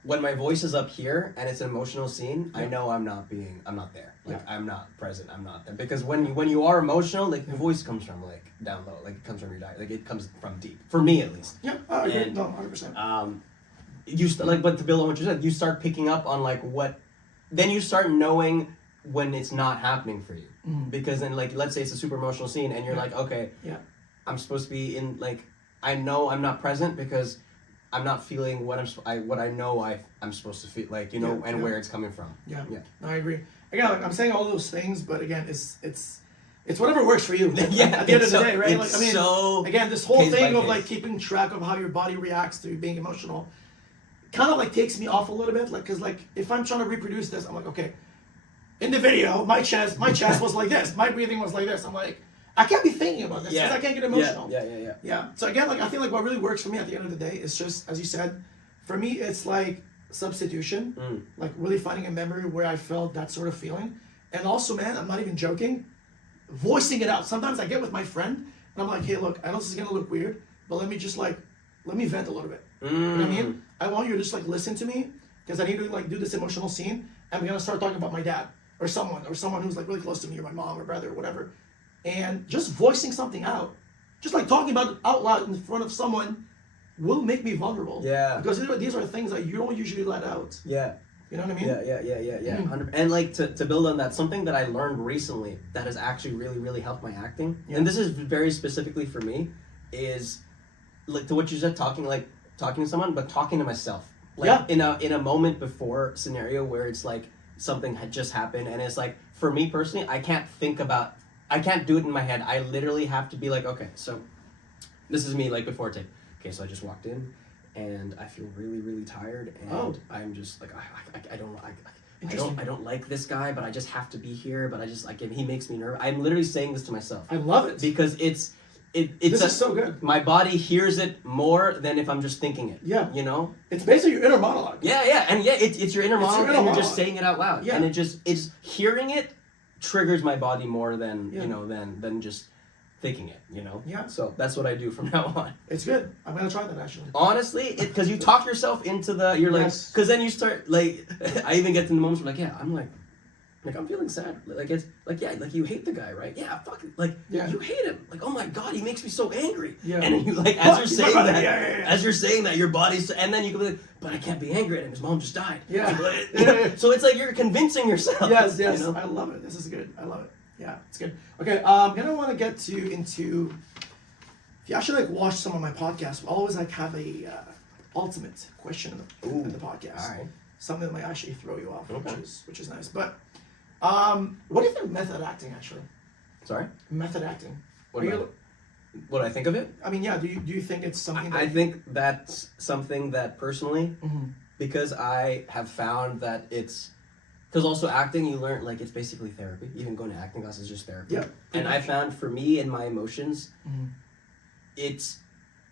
when my voice is up here and it's an emotional scene, I know I'm not there. Like I'm not present. I'm not there. Because when you are emotional, like your voice comes from like down low. Like it comes from your diet. Like it comes from deep. For me at least. Yeah, I agree. And, No, 100%. But to build on what you said, you start picking up on like then you start knowing when it's not happening for you. Because then like let's say it's a super emotional scene and you're like, okay, I'm supposed to be in like I know I'm not present because I'm not feeling what I'm supposed to feel like, you know, and where it's coming from. Yeah. Yeah. No, I agree. Again, like, I'm saying all those things, but again, it's whatever works for you. Yeah, At the end of the so- day, right? it's Like, I mean, so again, this whole case by thing of case. like keeping track of how your body reacts to being emotional, kind of like takes me off a little bit. Like, cause like if I'm trying to reproduce this, I'm like, okay, in the video, my chest was like this, my breathing was like this. I'm like, I can't be thinking about this because I can't get emotional. Yeah. So again, like I feel like what really works for me at the end of the day is just, as you said, for me it's like substitution, like really finding a memory where I felt that sort of feeling, and also, man, I'm not even joking, voicing it out. Sometimes I get with my friend and I'm like, hey, look, I know this is gonna look weird, but let me vent a little bit. You know what I mean? I want you to just like listen to me because I need to like do this emotional scene. I'm gonna start talking about my dad or someone who's like really close to me, or my mom or brother or whatever. And just voicing something out, just like talking about it out loud in front of someone, will make me vulnerable. Yeah. Because these are things that you don't usually let out. Yeah. You know what I mean? Yeah. 100 And like to build on that, something that I learned recently that has actually really, really helped my acting, and this is very specifically for me, is like to what you said, talking to someone, but talking to myself. Like in a moment before scenario where it's like something had just happened, and it's like for me personally, I can't do it in my head. I literally have to be like, okay, so this is me like before take. Okay, so I just walked in, and I feel really, really tired, and I'm just like, I don't like this guy, but I just have to be here. But I just like he makes me nervous. I'm literally saying this to myself. I love it because it's this is so good. My body hears it more than if I'm just thinking it. Yeah, you know, it's basically your inner monologue. It's your inner monologue, and you're just monologue. saying it out loud. Yeah, and it's hearing it triggers my body more than Yeah. you know than just thinking it, you know? Yeah. So that's what I do from now on. It's good. I'm gonna try that actually. Honestly, because you talk yourself into you're like, Yes. because then you start, like, I even get to the moments where, like, yeah, I'm like, I'm feeling sad. Like, it's, like, yeah, like, you hate the guy, right? Yeah, fuck it. Like, Yeah. you hate him. Like, oh my God, he makes me so angry. Yeah. And then you, like, as you're saying that, Yeah. as you're saying that, your body's, and then you can be like, but I can't be angry at him. His mom just died. Yeah. You know? So it's like you're convincing yourself. Yes, you know? I love it. This is good. I love it. Yeah, it's good. Okay, I'm gonna want to get into. If you actually like watch some of my podcasts, I always like have a ultimate question in the podcast. All right. Something that might actually throw you off, Okay. which is nice. But what do you think of method acting actually? Sorry? Method acting. What Are do you- what I think of it? I mean, yeah. Do you think it's something that I think that's something that personally, Mhm. because I have found that it's, because also acting, you learn, like, it's basically therapy. Even going to acting class is just therapy. Yeah. And I found for me and my emotions, Mhm. it's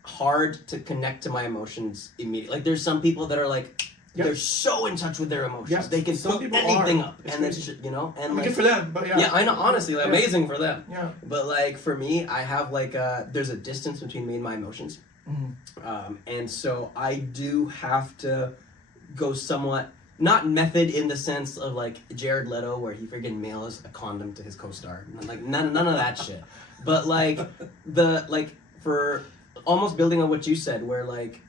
hard to connect to my emotions immediately. Like there's some people that are like they're so in touch with their emotions. Yep. They can Some put people anything are. up, It's and that's crazy. just, you know, and I mean, like, good for them, but yeah, I know, honestly, like, amazing for them. Yeah. But like for me, I have like there's a distance between me and my emotions, and so I do have to go somewhat not method in the sense of like Jared Leto where he freaking mails a condom to his co-star, like none of that shit. But like for almost building on what you said, where like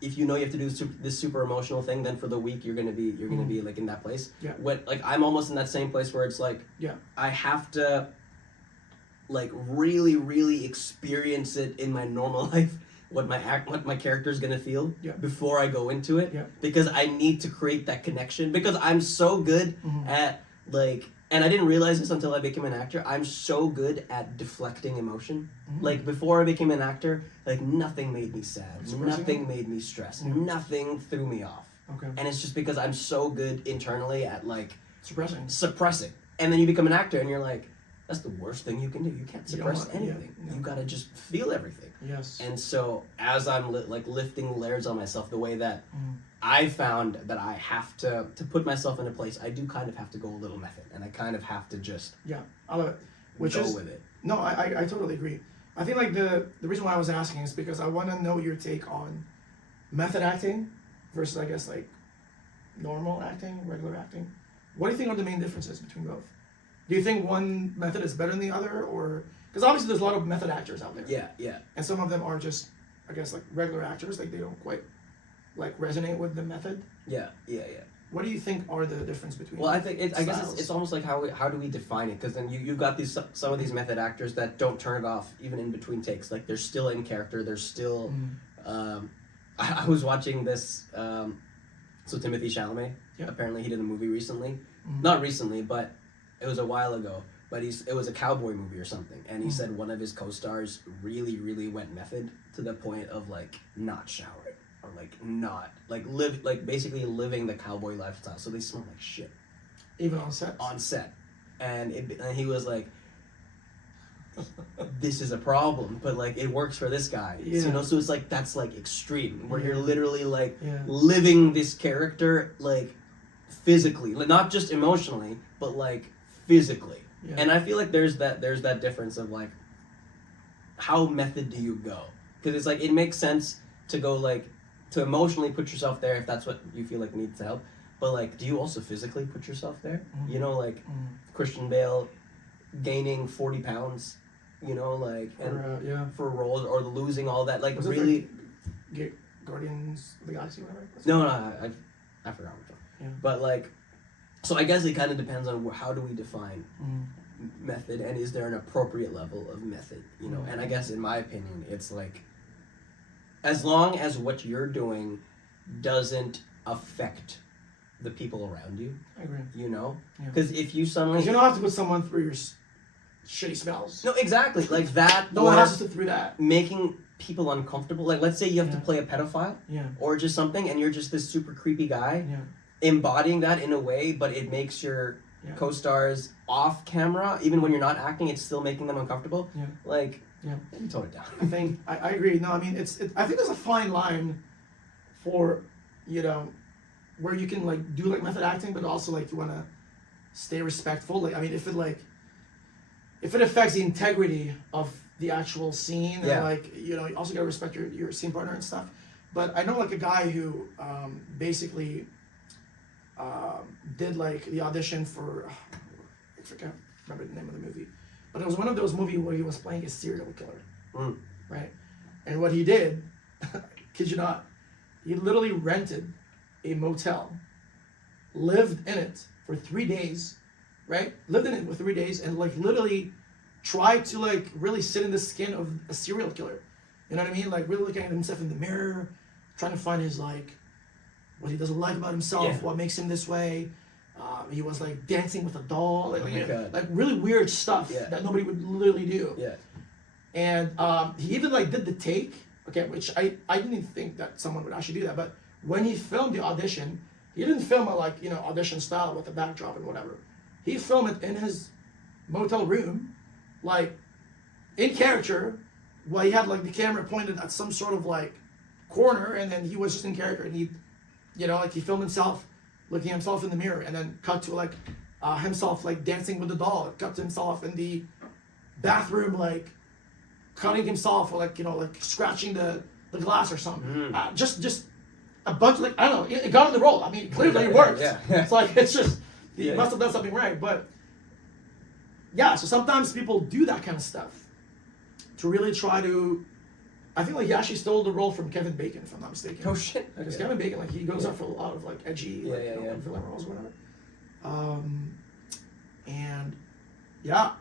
if you know you have to do this super emotional thing, then for the week you're gonna be like in that place. Yeah. When like I'm almost in that same place where it's like I have to like really experience it in my normal life, what my character's gonna feel before I go into it, because I need to create that connection, because I'm so good at like, and I didn't realize this until I became an actor, I'm so good at deflecting emotion. Like before I became an actor, like nothing made me sad, nothing made me stressed, nothing threw me off. And it's just because I'm so good internally at like suppressing. And then you become an actor and you're like, that's the worst thing you can do. You can't suppress anything. You gotta just feel everything. Yes. And so as I'm like lifting layers on myself, the way that I found that I have to put myself in a place, I do kind of have to go a little method, and I kind of have to just I love it. go with it. No, I totally agree. I think like the reason why I was asking is because I want to know your take on method acting versus, I guess, like normal acting, regular acting. What do you think are the main differences between both? Do you think one method is better than the other, or because obviously there's a lot of method actors out there. Yeah. And some of them are just, I guess, like regular actors, like they don't quite like resonate with the method. Yeah. What do you think are the difference between? Well, I think I guess it's almost like how do we define it? Because then you've got some of these method actors that don't turn it off even in between takes. Like they're still in character. They're still. I was watching this. So Timothy Chalamet. Apparently he did a movie recently. Not recently, but it was a while ago. But it was a cowboy movie or something, and he said one of his co-stars really went method to the point of like not showering or like not like basically living the cowboy lifestyle. So they smell like shit. Even on set. On set, and he was like, "This is a problem," but like it works for this guy. So, you know, so it's like that's like extreme, where you're literally like living this character like physically, like, not just emotionally, but like physically. And I feel like there's that difference of like how method do you go, because it's like it makes sense to go like to emotionally put yourself there if that's what you feel like needs to help, but like do you also physically put yourself there? You know, like Christian Bale gaining 40 pounds, you know, like and for roles, or losing all that, like was really Guardians of the Galaxy, whatever. No, I forgot which one. But like, so I guess it kind of depends on how do we define method, and is there an appropriate level of method, you know? And I guess in my opinion, it's like, as long as what you're doing doesn't affect the people around you. I agree. You know? Because if you suddenly... Because you don't have to put someone through your shitty smells. No, exactly. Like that. No one has to through that. Making people uncomfortable. Like, let's say you have to play a pedophile. Or just something, and you're just this super creepy guy. Embodying that in a way, but it makes your co-stars off camera, even when you're not acting, it's still making them uncomfortable. Like, you tone it down. I think I agree. No, I mean I think there's a fine line for, you know, where you can like do like method acting, but also like you want to stay respectful. Like, I mean, if it affects the integrity of the actual scene, and like, you know, you also gotta respect your scene partner and stuff. But I know like a guy who basically did like the audition for I forget remember the name of the movie, but it was one of those movies where he was playing a serial killer, right? And what he did, kid you not, he literally rented a motel, lived in it for 3 days, right? Lived in it for 3 days, and like literally tried to like really sit in the skin of a serial killer. You know what I mean? Like really looking at himself in the mirror, trying to find his like what he doesn't like about himself, what makes him this way. He was like dancing with a doll, like really weird stuff that nobody would literally do. And he even like did the take, which I didn't even think that someone would actually do that. But when he filmed the audition, he didn't film it like, you know, audition style with the backdrop and whatever. He filmed it in his motel room, like in character, well, he had like the camera pointed at some sort of like corner, and then he was just in character, and he, you know, like he filmed himself looking at himself in the mirror, and then cut to like himself like dancing with the doll. It cut to himself in the bathroom like cutting himself, or like, you know, like scratching the glass or something. Just a bunch of, like, I don't know, it got on the roll. I mean, clearly it worked. Yeah. It's like, it's just, he Yeah, must have done something right. But yeah, so sometimes people do that kind of stuff to really try to, I think like he actually stole the role from Kevin Bacon, if I'm not mistaken. Oh shit. Because Okay. Kevin Bacon, like, he goes up for a lot of like edgy, like, you know, villain roles or whatever. And yeah,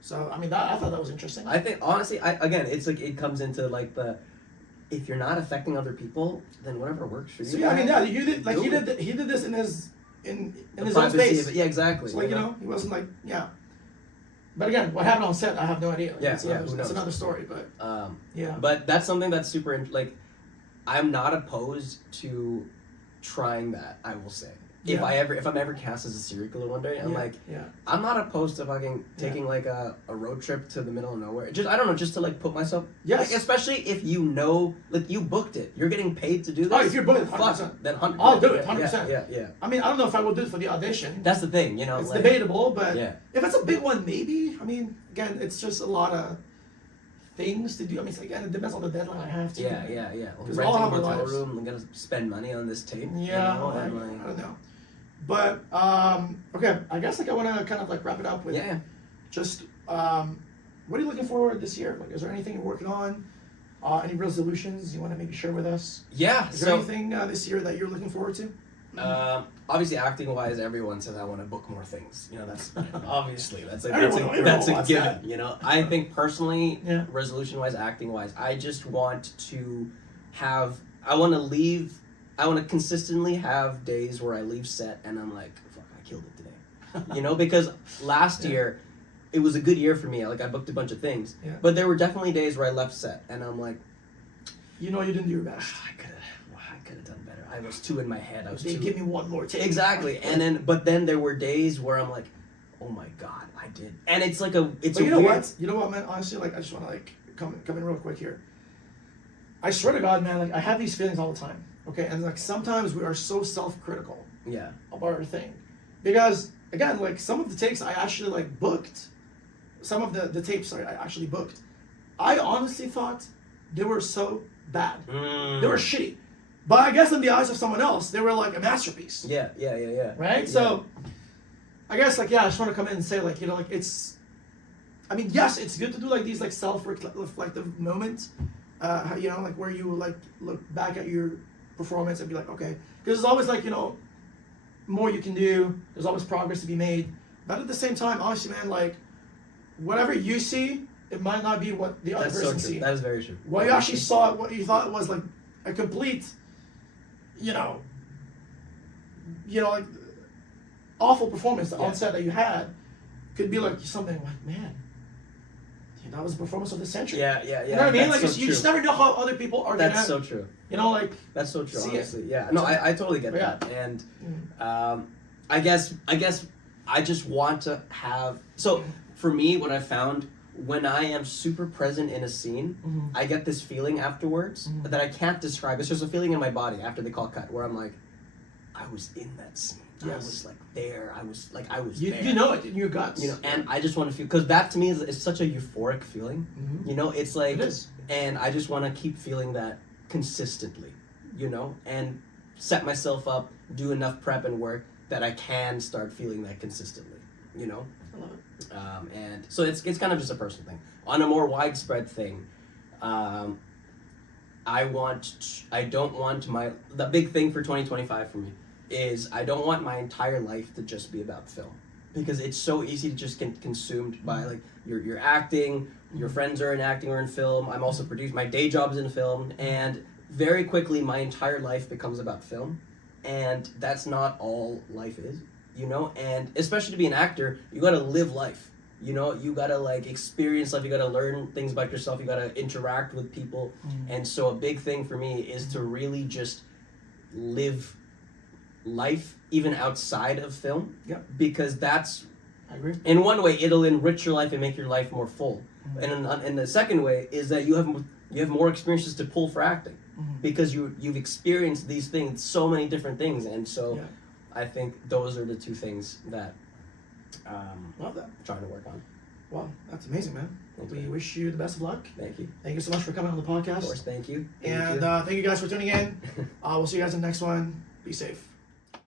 so I mean, I thought that was interesting. I think honestly, again, it's like it comes into like the, if you're not affecting other people, then whatever works for you. So yeah, I mean, yeah, you did like he did this in his his own space. Yeah, exactly. So like, you know, he wasn't like, yeah. But again, what happened on set, I have no idea. Like, Yeah, it's who another, knows? it's another story. But yeah, But that's something that's super like, I'm not opposed to trying that. I will say, if I'm ever cast as a serial killer one day, I'm like, I'm not opposed to fucking taking like a road trip to the middle of nowhere. Just, I don't know, just to like put myself. Yes. Like, especially if you know, like, you booked it, you're getting paid to do this. Oh, if you're booked, 100%. fuck, then 100%. I'll do it, 100%. Yeah. I mean, I don't know if I will do it for the audition. That's the thing, you know. It's like, debatable, but yeah. if it's a big one, maybe. I mean, again, it's just a lot of things to do. I mean, again, it depends on the deadline I have to. Yeah. Because Renting all a have our hotel lives. room, I'm gonna spend money on this tape. Yeah, you know, I and, like, don't know. But okay, I guess like I want to kind of like wrap it up with just what are you looking forward this year? Like, is there anything you're working on? Any resolutions you want to maybe share with us? Yeah. Is there anything this year that you're looking forward to? Obviously, acting wise, everyone says I want to book more things. You know, that's obviously that's Everyone a wants given. that. You know, I think personally, Yeah. resolution wise, acting wise, I just want to have. I want to consistently have days where I leave set and I'm like, fuck, I killed it today. You know, because last year, it was a good year for me. Like, I booked a bunch of things, but there were definitely days where I left set and I'm like, you know, you didn't do your best. I could have done better. I was too in my head. Give me one more take. Exactly. But then there were days where I'm like, oh my god, I did. And it's like But you know what? You know what, man? Honestly, like, I just want to like come in real quick here. I swear to God, man, like, I have these feelings all the time. Okay, and like sometimes we are so self-critical. Yeah. About our thing, because again, like some of the takes I actually like booked, some of the tapes I actually booked, I honestly thought they were so bad. They were shitty. But I guess in the eyes of someone else, they were like a masterpiece. Yeah. Right? So, I guess, like, I just want to come in and say, like, you know, like, it's, I mean, yes, it's good to do, like, these, like, self-reflective moments, you know, like, where you, like, look back at your performance and be like, okay. Because there's always, like, you know, more you can do. There's always progress to be made. But at the same time, honestly, man, like, whatever you see, it might not be what the other person sees. That is very true. What you actually saw, what you thought was, like, a complete, you know, like, awful performance on set that you had could be like something like, man, that was the performance of the century. Yeah. You know what I mean? Like, you just never know how other people are. That's so true. You know, like, that's so true. Honestly, it. Yeah. No, I totally get that. And I guess I just want to have. So for me, what I found, when I am super present in a scene, I get this feeling afterwards that I can't describe. It's just a feeling in my body after the call cut where I'm like, I was in that scene. Yes. I was like there. I was there. You know it in your guts. You know, and I just want to feel, because that to me is such a euphoric feeling. You know, it's like, it is. And I just want to keep feeling that consistently, you know, and set myself up, do enough prep and work that I can start feeling that consistently, you know. I love it. And so it's kind of just a personal thing. On a more widespread thing, the big thing for 2025 for me is I don't want my entire life to just be about film, because it's so easy to just get consumed by, like, you're acting, your friends are in acting or in film. I'm also producing, my day job is in film, and very quickly my entire life becomes about film, and that's not all life is, you know. And especially to be an actor, you gotta live life. You know, you gotta, like, experience life, you gotta learn things about yourself, you gotta interact with people. And so a big thing for me is to really just live life even outside of film, because that's I agree. In one way, it'll enrich your life and make your life more full. Mm-hmm. And the second way is that you have more experiences to pull for acting, because you've experienced these things, so many different things, and so I think those are the two things that Love that. I'm trying to work on. Well, that's amazing, man. Thanks, We man. wish you the best of luck. Thank you. Thank you so much for coming on the podcast. Of course, thank you. And thank you guys for tuning in. We'll see you guys in the next one. Be safe.